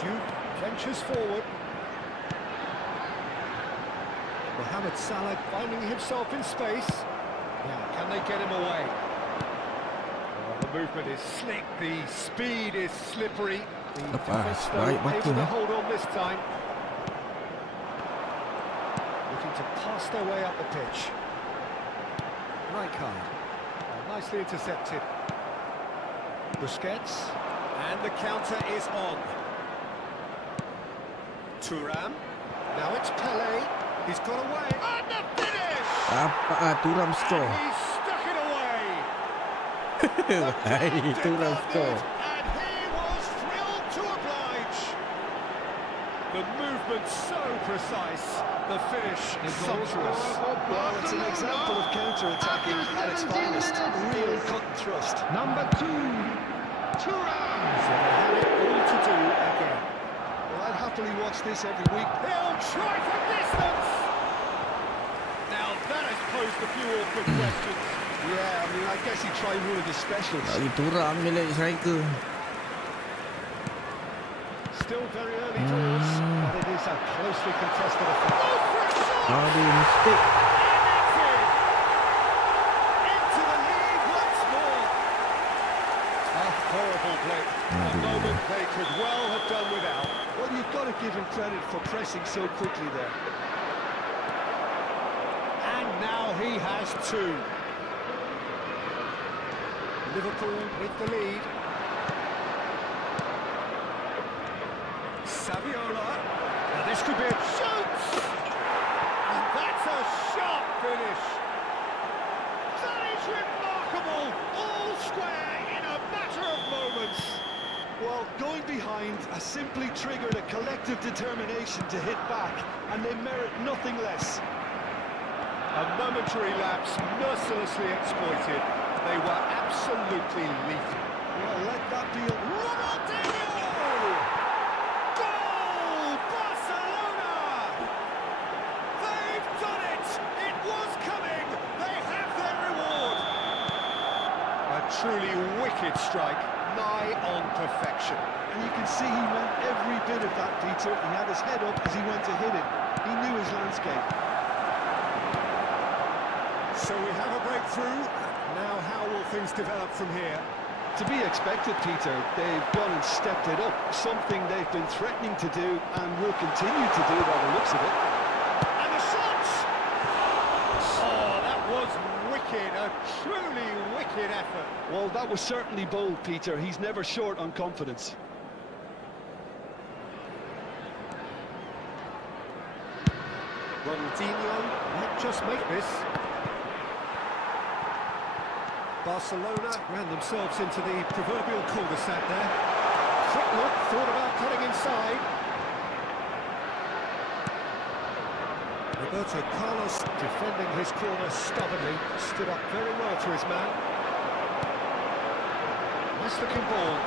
Duke ventures forward. Mohamed Salah finding himself in space. Now, can they get him away? Oh, the movement is slick, the speed is slippery. The defence though baik able mati to ni. hold on this time. Looking to pass their way up the pitch. Rijkaard. Nicely intercepted. Busquets. And the counter is on. Thuram. Now it's Pele. He's got away. And the finish! Apa Thuram score? He stuck it away. Wahai Thuram score. And he was thrilled to oblige. The movement so precise. The finish sumptuous. Well, it's an example of counter-attacking at its finest. Real cut and thrust. Number 2. Thuram. So they had it all to do again. Well, I'd happily watch this every week. He'll try from distance. Now that has posed a few awkward questions. Yeah, I mean, I guess he tried one of his specials. Bagi Thuram je lah striker. Still very early doors, but it is a closely contested affair. Oh, for a shot! Aduh, mistake. And it's in. Into the lead once more. A horrible blip. A moment they could well have done without. Well, you've got to give him credit for pressing so quickly there. And now he has two. Liverpool with the lead. Saviola. Now this could be a shoot! And that's a sharp finish. That is remarkable. All square in a matter of moments. Well, going behind has simply triggered a collective determination to hit back, and they merit nothing less. A momentary lapse mercilessly exploited. They were absolutely lethal. Well, let that be a... Ronaldinho! Goal! Barcelona! They've done it! It was coming! They have their reward! A truly wicked strike, nigh on perfection. And you can see he meant every bit of that, Peter. He had his head up as he went to hit it. He knew his landscape. So we have a breakthrough. Now how will things develop from here? To be expected, Peter. They've gone and stepped it up. Something they've been threatening to do and will continue to do by the looks of it. And the shot! Oh, that was wicked. A truly wicked effort. effort. Well, that was certainly bold, Peter. He's never short on confidence. Ronaldinho might just make this. Barcelona ran themselves into the proverbial cul-de-sac there. Quick look, thought about cutting inside. Roberto Carlos defending his corner stubbornly, stood up very well to his man. Nice looking ball.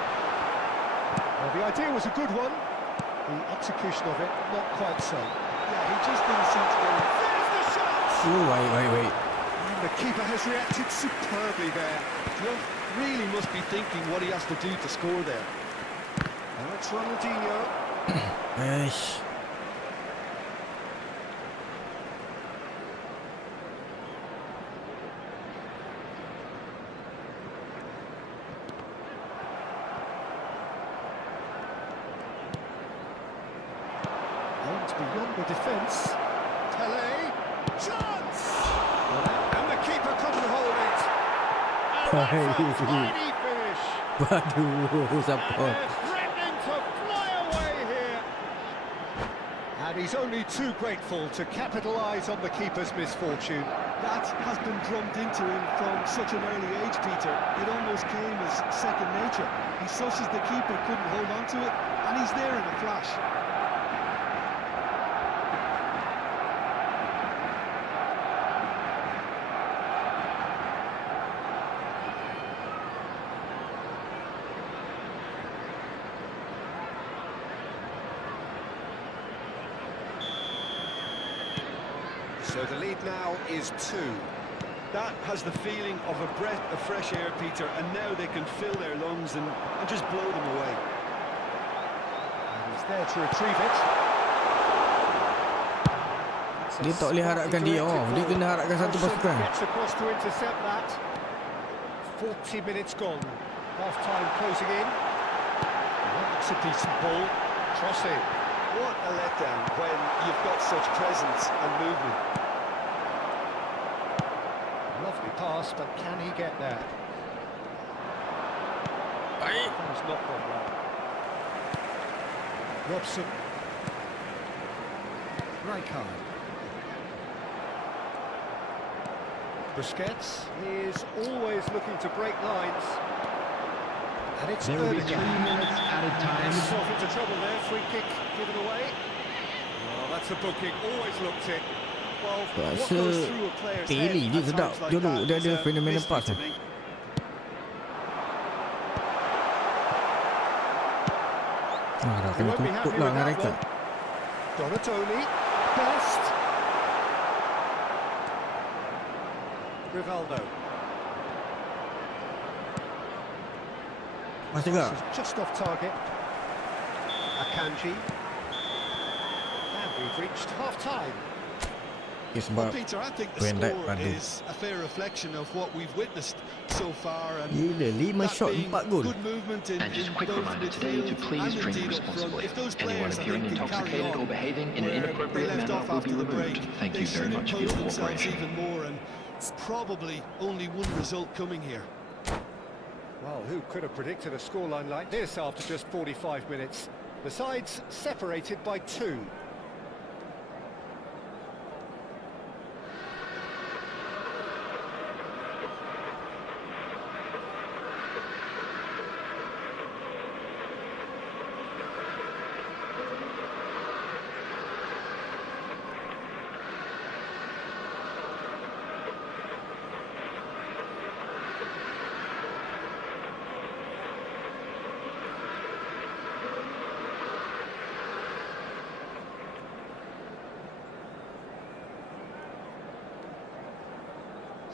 Well, the idea was a good one. The execution of it, not quite so. Yeah, he just didn't seem to go. There's the shot! Oh, wait. And the keeper has reacted superbly there. Well, really must be thinking what he has to do to score there. Now it's Ronaldinho. Eish. Aimed beyond the defence. Tele. Chance! And the keeper couldn't hold it. And that's a tidy finish. Waduh, siapa? They're threatening to fly away here. And he's only too grateful to capitalise on the keeper's misfortune. That has been drummed into him from such an early age, Peter. It almost came as second nature. He susses the keeper couldn't hold on to it, and he's there in a flash. So the lead now is 2. That has the feeling of a breath of fresh air, Peter, and now they can fill their lungs and just blow them away. And he's there to retrieve it. Dia tak boleh harapkan dia. Dia kena harapkan satu pasukan. Gets across to intercept that. 40 minutes gone. Half-time closing in. That's a decent ball. Crossing. What a letdown when you've got such presence and movement. Lovely pass, but can he get there? He's not gone well. Robson. Rijkaard. Busquets is always looking to break lines. And it's There will be 3 Erdogan. minutes added time. Himself into trouble there. Free kick given away. Oh, that's a booking. Always looked it. Well, what Rasa goes through a player's head Bailey dia at sedap. times like Dulu that dia is ada a fenomena mystery pass. to me. Dah He kena won't be tutup happy lah with dengan that rekat. one. Donatoni. Best. Rivaldo. Masih tak? This is just off target. Akanji. And we've reached half-time. Okay, Well, sebab Peter, I think the pendek score padu. is a fair reflection of what we've witnessed so far. And Gila, 5 that shot, being 4 gol. good movement in And just a quick both reminder today to midfield please and drink indeed up front. responsibly. If those Anyone players, I appearing think, can carry intoxicated or on behaving in an where they inappropriate left manner off will after be the break, removed. Thank they you very should much for impose your themselves cooperation. even more, and probably only one result coming here. Well, who could have predicted a scoreline like this after just 45 minutes? The sides separated by 2.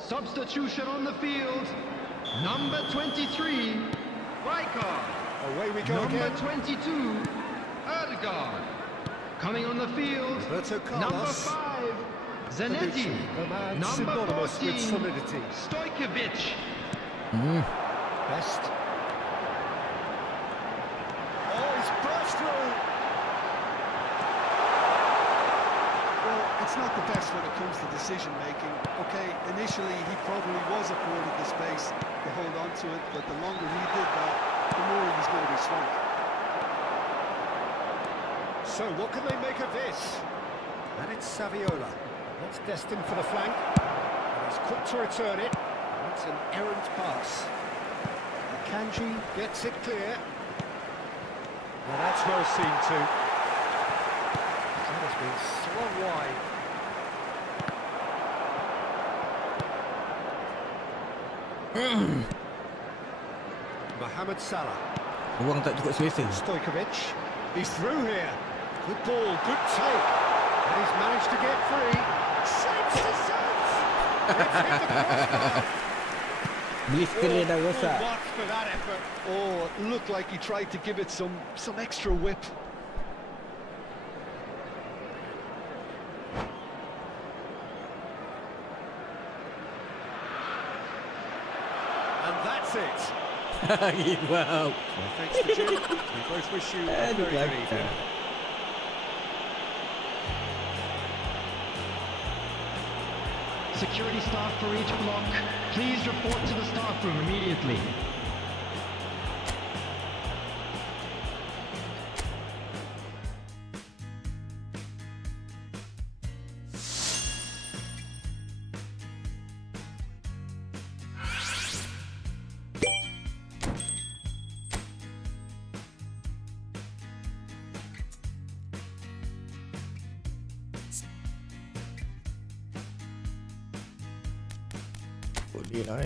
Substitution on the field. Number 23, Rijkaard. Away we go Number again. 22, Erdogan. Coming on the field, Roberto number Carlos. 5, Zanetti. The man Number synonymous with 14, solidity. Stojkovic. Best. Oh, he's burst through. Well, it's not the best for the terms of decision-making. Okay, initially he probably was afforded the space to hold on to it, but the longer he did that, the more he was going to be swamped. So what can they make of this? And it's Saviola. That's destined for the flank. And he's quick to return it. It's an errant pass. Kanji gets it clear. Well, that's well seen too. That has been swung wide. Mohamed Salah. Ruang tak cukup selesa. Stojkovic. He's through here. Good ball, good take. And he's managed to get free. Saves to saves. It's hit the crossbar. Blister dah rosak. What for that effort? Oh, it looked like he tried to give it some extra whip. And that's it. Wow. Well, thanks to Jim. We both wish you a very good evening. Security staff for each block, please report to the staff room immediately. Boleh lah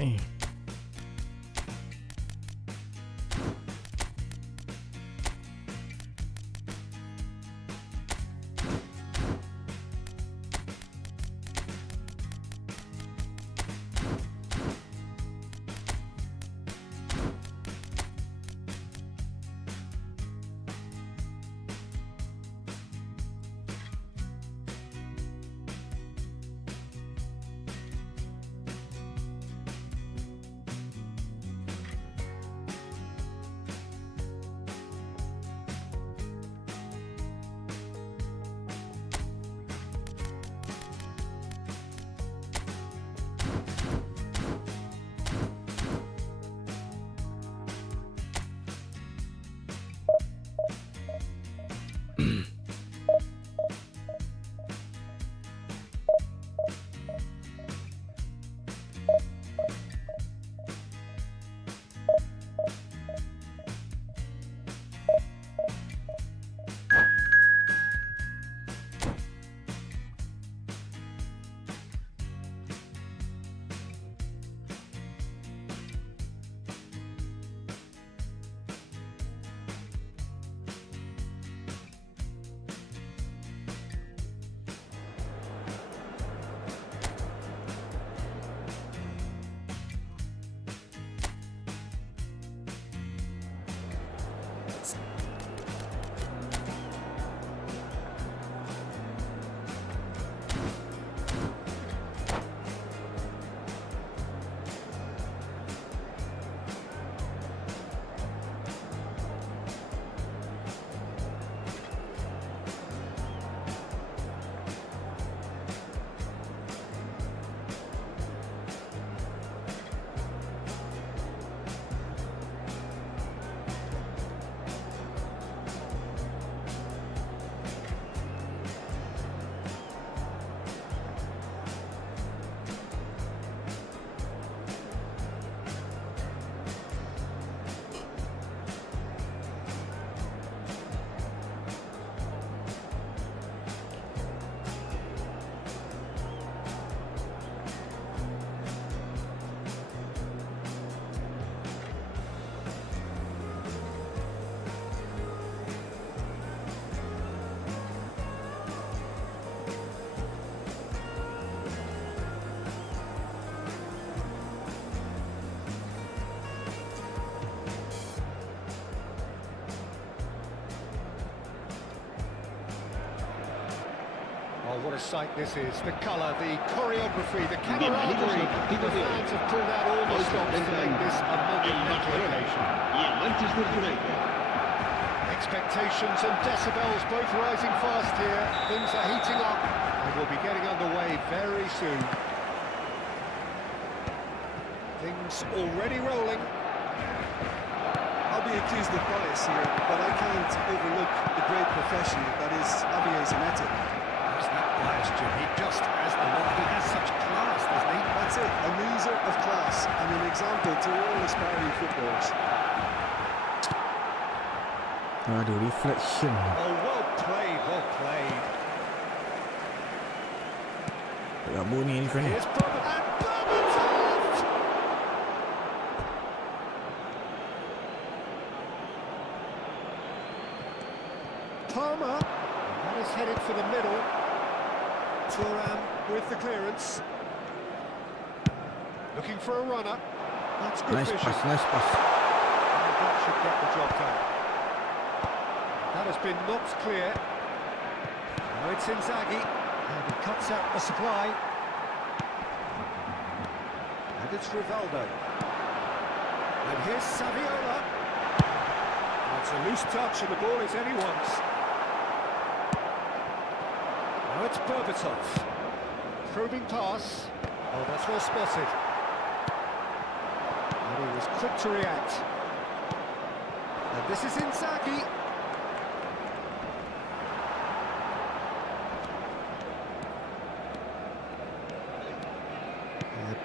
Oh, what a sight this is. The colour, the choreography, the camaraderie. The fans have pulled out all the stops to make this a monumental occasion. Expectations and decibels both rising fast here. Things are heating up and we'll be getting underway very soon. Things already rolling. I'll be accused of bias here, but I can't overlook the great professional that is Javier Zanetti. There's that bias, Jim. He just has the look. He has such class, doesn't he? That's it, a muser of class and an example to all aspiring footballers. Aduh, reflection. Oh, well played, well played. Tak bunyi ni kan. Here's and Berbatov! Palmer, that is headed for the middle. Thuram with the clearance. Looking for a runner. That's good Nice vision. pass, nice pass. And that should get the job done. That has been knocked clear. Now it's Inzaghi, and he cuts out the supply. And it's Rivaldo. And here's Saviola. It's a loose touch and the ball is anyone's. Now it's Berbatov. Probing pass. Oh, that's well spotted. And he was quick to react. And this is Inzaghi.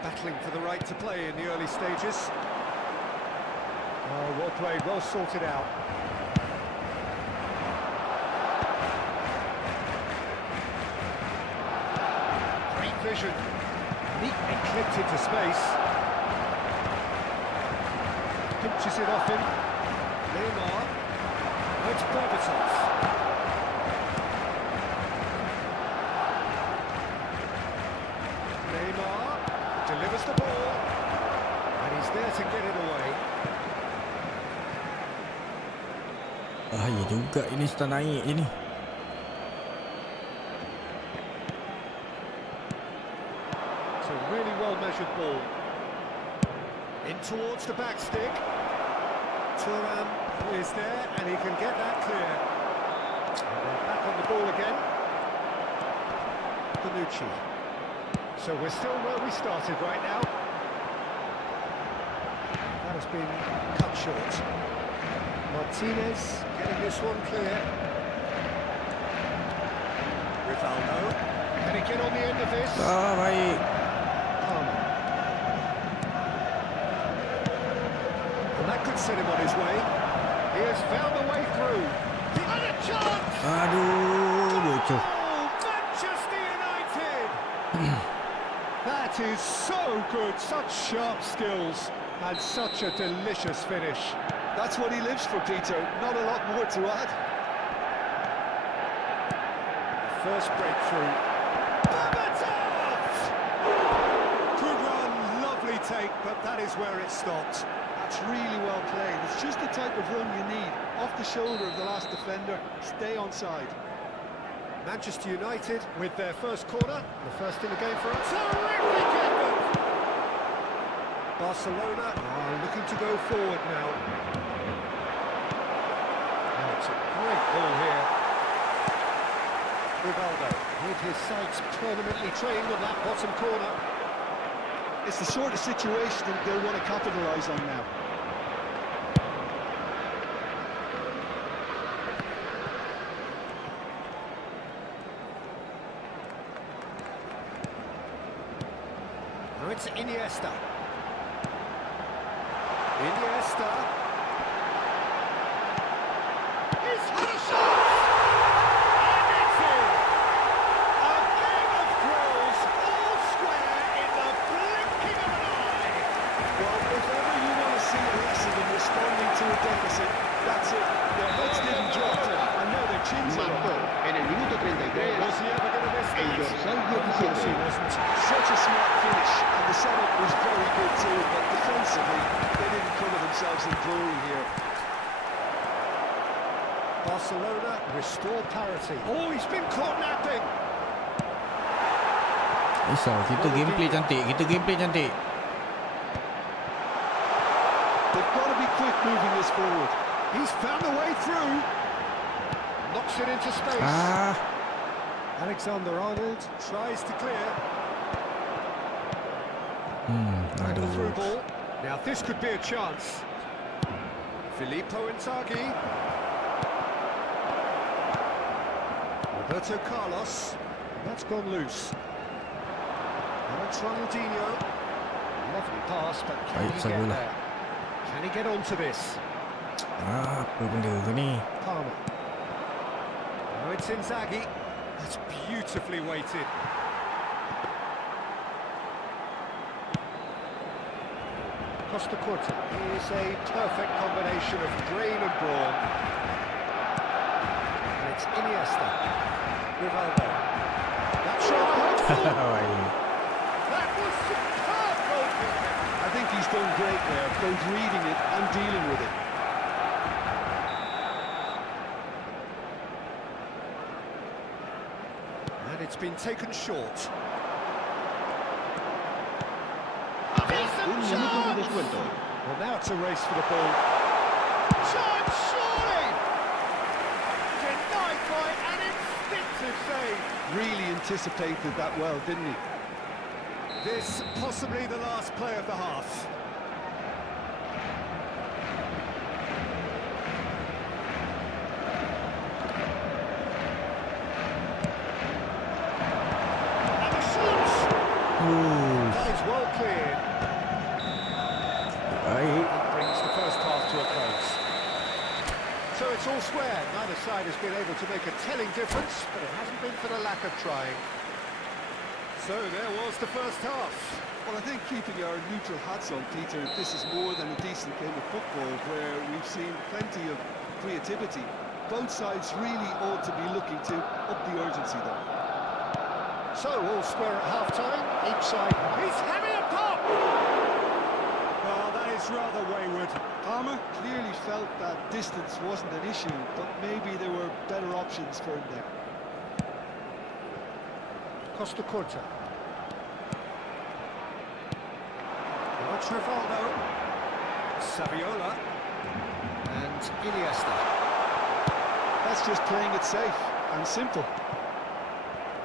Battling for the right to play in the early stages. Oh, well played, well sorted out. Great vision. Neatly clipped into space. Pinches it off him. Neymar. Oh, it's Berbatov. Neymar. Delivers the ball, and he's there to get it away. Ya juga ini start naik je ni. It's a really well-measured ball. In towards the back stick. Thuram is there, and he can get that clear. And they're back on the ball again. Bonucci. So we're still where we started right now. That has been cut short. Martinez getting this one clear. Rivaldo. Can he get on the end of this? Baik. Palmer. And that could set him on his way. He has found a way through. And a chance! Aduh, bocor. Oh, Manchester United! That is so good, such sharp skills, and such a delicious finish. That's what he lives for, Peter. Not a lot more to add. First breakthrough. Berbatov! Good run, lovely take, but that is where it stopped. That's really well played. It's just the type of run you need. Off the shoulder of the last defender. Stay onside. Manchester United with their first corner, the first in the game for us. Terrific effort! Barcelona are looking to go forward now. Oh, it's a great ball here. Rivaldo, with his sights permanently trained on that bottom corner. It's the sort of situation that they'll want to capitalise on now. Now it's Iniesta. Iniesta. He's had a shot! And it's in! A game of throws, all square in the blinking of an eye! Well, if ever you want to see a lesson in responding to a deficit, that's it. Their heads didn't drop, and now their chins are Marcó up. en el minuto 33 Was he ever going to miss el that? dorsal Of course he 17. wasn't. Such a smart finish, and the setup was very good too, but defensively, they didn't cover themselves in glory here. Barcelona restore parity. Oh, he's been caught napping. Risau, kita gameplay cantik, kita gameplay cantik. They've got to be quick moving this forward. He's found a way through. Knocks it into space. Alexander-Arnold tries to clear. And the through ball. Now this could be a chance. Filippo Inzaghi. Roberto Carlos. That's gone loose. Now it's Ronaldinho. Lovely pass, but can he get there? Can he get onto this? Apa benda tu ni? Palmer. Now it's Inzaghi. That's beautifully weighted. Costa Curta is a perfect combination of brain and brawn. And it's Iniesta. Rivaldo. That's rather hopeful. That was superb goalkeeping. I think he's done great there, both reading it and dealing with it. And it's been taken short. Un minuto de descuento. Well, now it's a race for the ball. Chance, surely! Denied by an instinctive save. Really anticipated that well, didn't he? This possibly the last play of the half. And the shot! That is well cleared. That brings the first half to a close. So it's all square. Neither side has been able to make a telling difference, but it hasn't been for the lack of trying. So there was the first half. Well, I think keeping our neutral hats on, Peter, this is more than a decent game of football where we've seen plenty of creativity. Both sides really ought to be looking to up the urgency, though. So all square at half-time. Each side. He's having a pop! Well, that is rather wayward. Palmer clearly felt that distance wasn't an issue, but maybe there were better options for him there. Costa Curta. Now it's Rivaldo. Saviola. And Iniesta. That's just playing it safe and simple.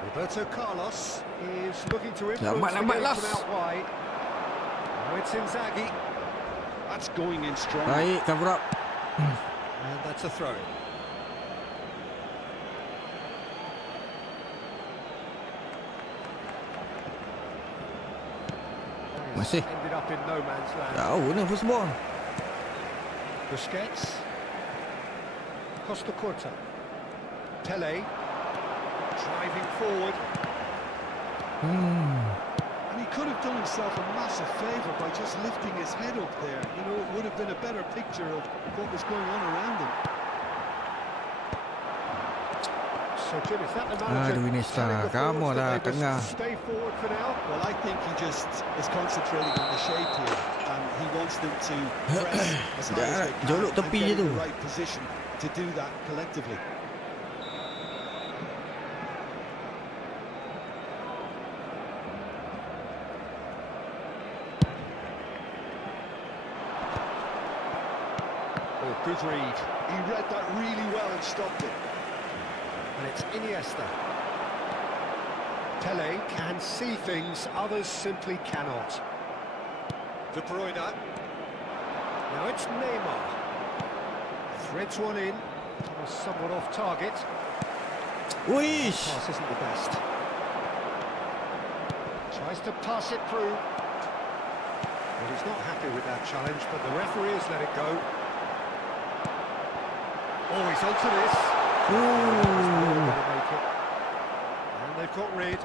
Roberto Carlos is looking to influence Lambat, the lambat, game Las. from out wide. Now it's Inzaghi. That's going in strong. Baik, cover up. And that's a throw. Masih. Ended up in no man's land. Jauh ni first ball. Busquets. Costa Curta. Pele. Driving forward. And he could have done himself a massive favour by just lifting his head up there. You know, it would have been a better picture of what was going on around him. So Jim, is that the manager? Aduh, Iniesta. telling the Kamu forwards dah that they must tengah. Stay forward for now. Well, I think he just is concentrating on the shape here, and he wants them to press as high as they can Jolok and tepi get je in tu. the right position to do that collectively. Oh, good read. He read that really well and stopped it. And it's Iniesta. Pele can see things others simply cannot. De Bruyne. Now it's Neymar. Threads one in. Almost somewhat off target. Uish. Pass isn't the best. Tries to pass it through. Well, he's not happy with that challenge, but the referee has let it go. Oh, he's onto this. Ooh. Make it. And they've got rid.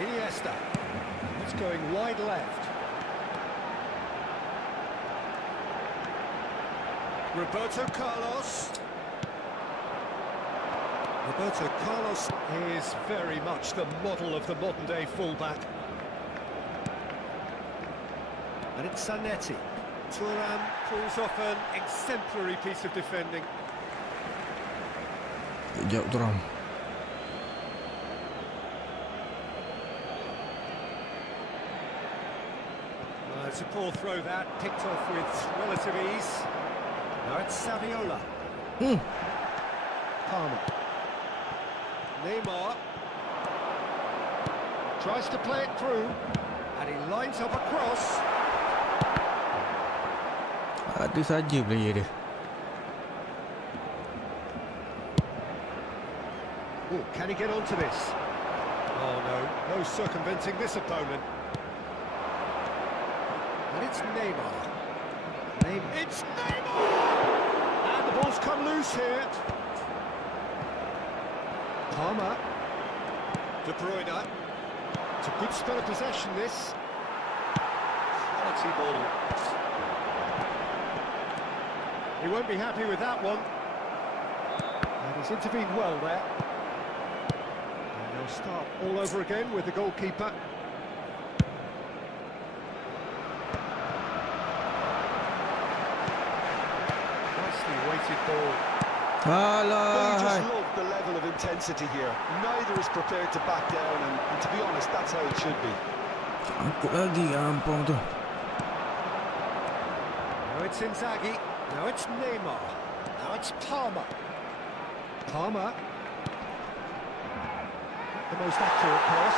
Iniesta. It's going wide left. Roberto Carlos. Roberto Carlos is very much the model of the modern-day fullback. And it's Zanetti. Thuram pulls off an exemplary piece of defending. Jauh Thuram. That's a poor throw that, picked off with relative ease. Now it's Saviola. Palmer. Neymar. Tries to play it through. And he lines up a cross. Ada saja player dia. Oh, can he get onto this? Oh no, no circumventing this opponent. And it's Neymar. It's Neymar! And the ball's come loose here. Palmer. De Bruyne. It's a good spell of possession, this. Quality ball. He won't be happy with that one. And he's intervened well there. And they'll start all over again with the goalkeeper. Nicely weighted ball. They Alah. just love the level of intensity here. Neither is prepared to back down, and to be honest, that's how it should be. Angkut lagi ampang tu. Now it's Inzaghi. Now it's Neymar. Now it's Palmer. Palmer. The most accurate pass.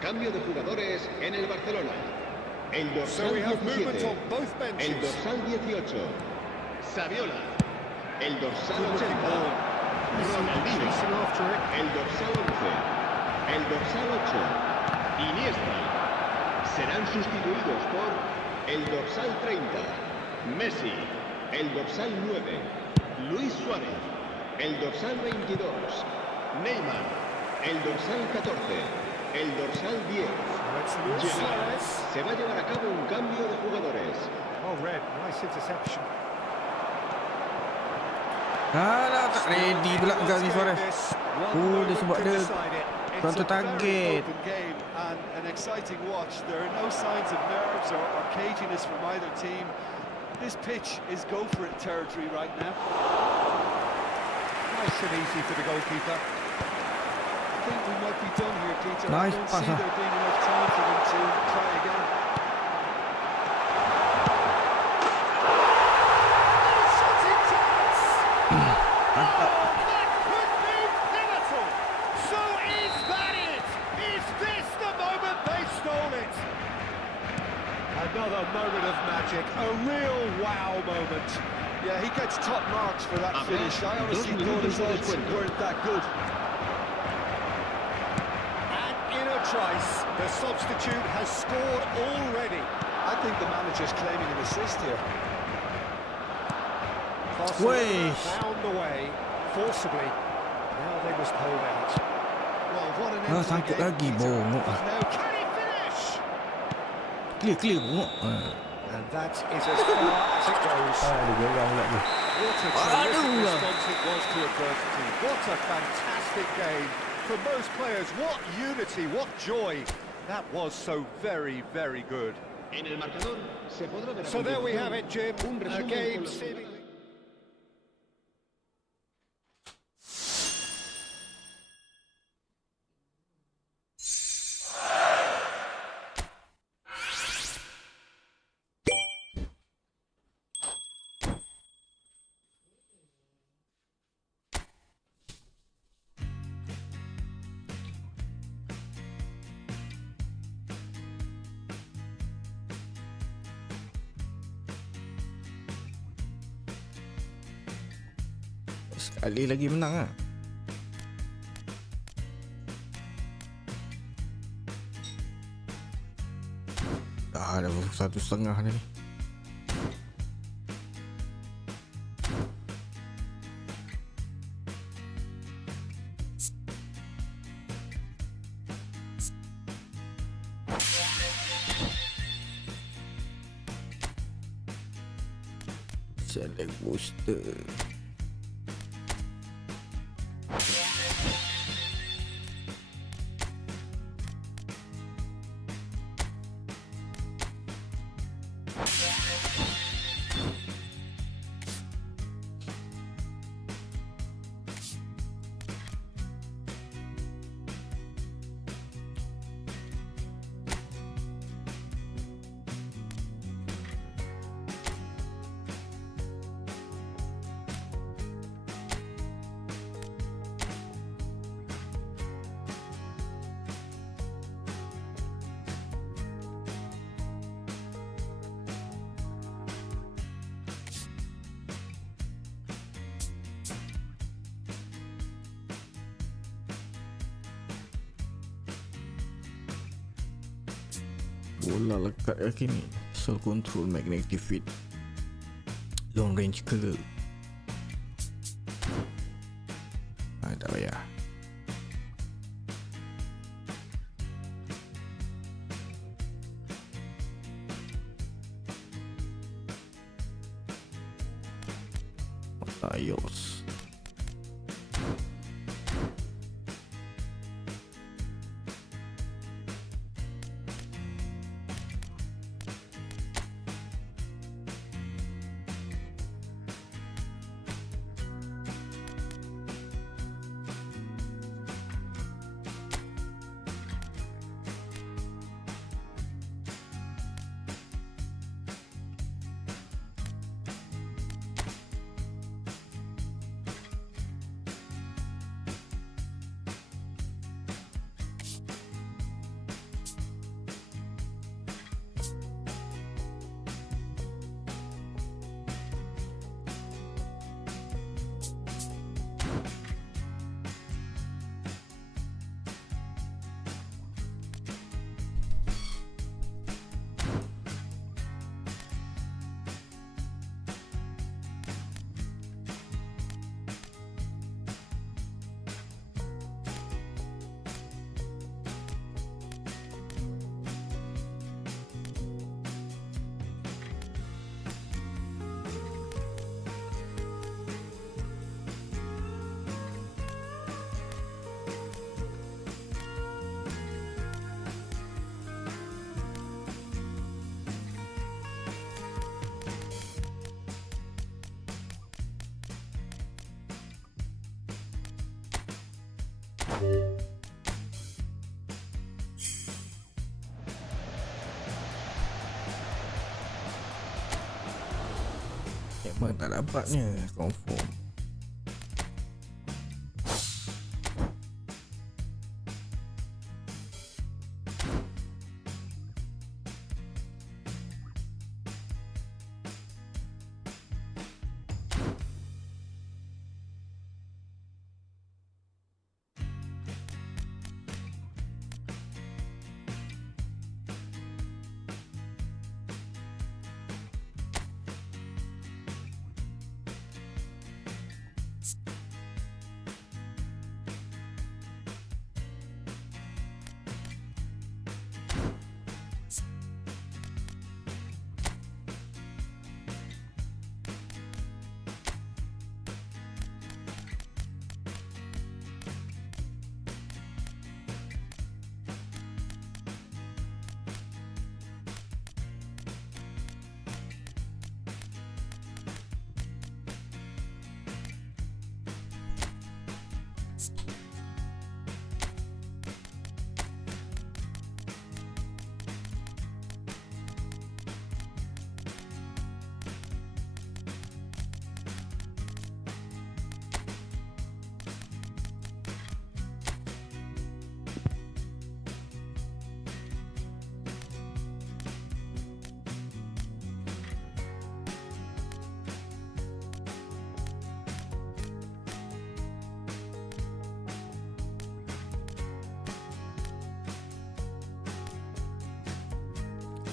Cambio de jugadores en el Barcelona. El So dorsal we have movement 17. on both El benches. dorsal 18. Saviola. El dorsal Good 80. ball. Ronaldinho. Chasing after it. El dorsal 11. El dorsal 8. Iniesta. Serán sustituidos por el dorsal 30. Messi. El dorsal 9. Luis Suárez. El dorsal 22. Neymar. El dorsal 14. El dorsal 10. Now it's Luis Gerrard. Suarez. Se va a llevar a cabo un cambio de jugadores. Oh, red. Nice interception. Alah, tak ready pula kau ni Suarez. Oh, dia sebab dia counter target. Game and an exciting watch. There are no signs of nerves or caginess from either team. This pitch is go for it territory right now. Nice and easy for the goalkeeper. I think we might be done here, Peter. Nice I don't pass, see huh? there being enough time for them to try again. That could be pivotal. So is that it? Is this the moment they stole it? Another moment of magic, a real wow moment. Yeah, he gets top marks for that Habrá finish. I honestly 2 thought minutos his de odds descuento. weren't that good. And in a trice, the substitute has scored already. I think the manager's claiming an assist here. Barcelona Wesh. found the way, forcibly. Now they must hold out. Well, what an Ah, end to the sangkut game, lagi, Peter. bongok. But now can he finish? Clear bongok. And that is as far as it goes. Ada geram pula tu. What a Aduh. terrific response it was to adversity. What a fantastic game. From both players, what unity, what joy. That was so very, very good. En el marcador se podrá ver a So there we continuación have it, Jim. un A resumen game con los seemingly... Sekali lagi menang lah. Dah 1,5 ni. Select booster. Bola lekat kaki ni. Soul control, magnetic field, long range ke. Tak payah. Ayos. Memang tak dapatnya confirm.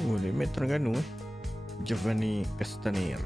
Oh, dia main Terengganu Giovanni Castaner.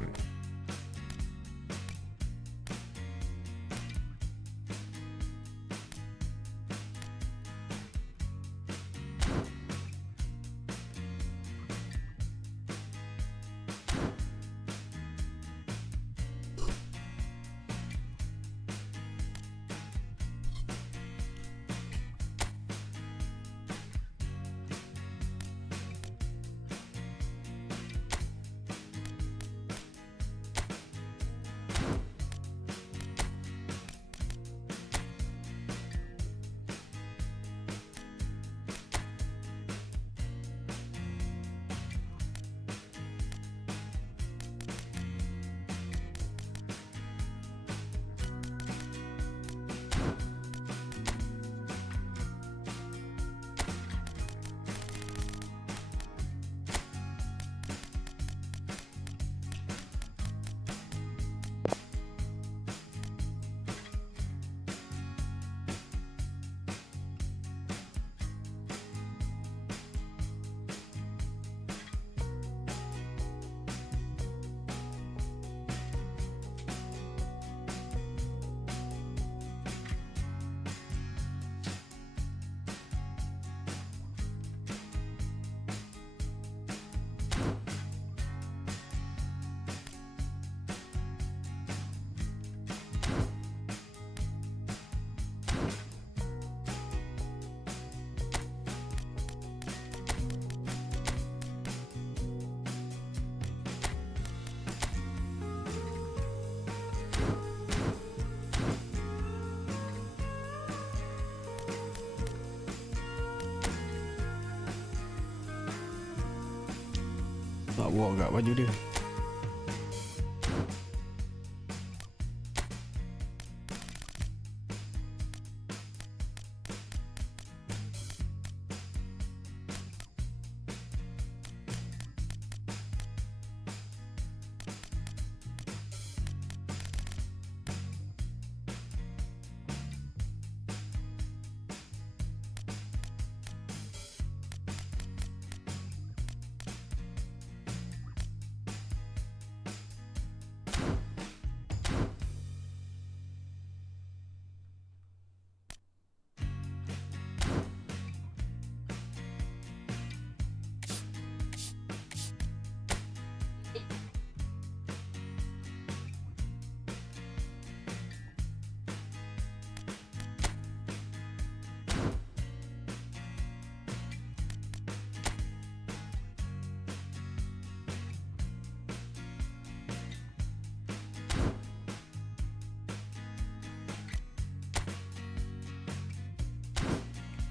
Tak bawa agak baju dia.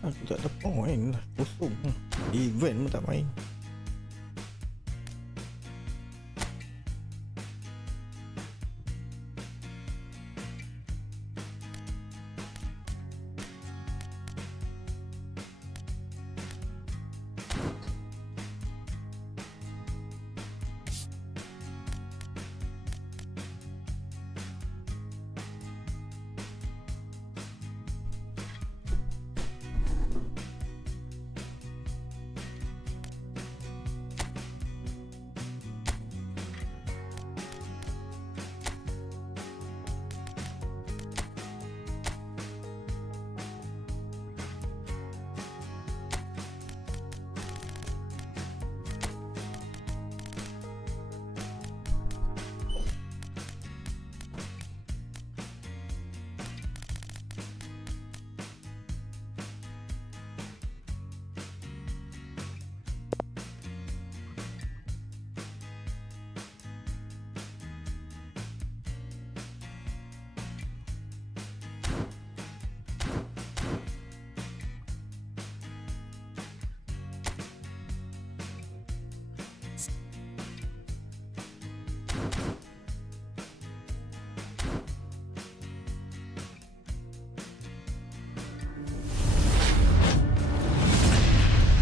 Aku tak ada point lah. Kosong. Event pun tak main.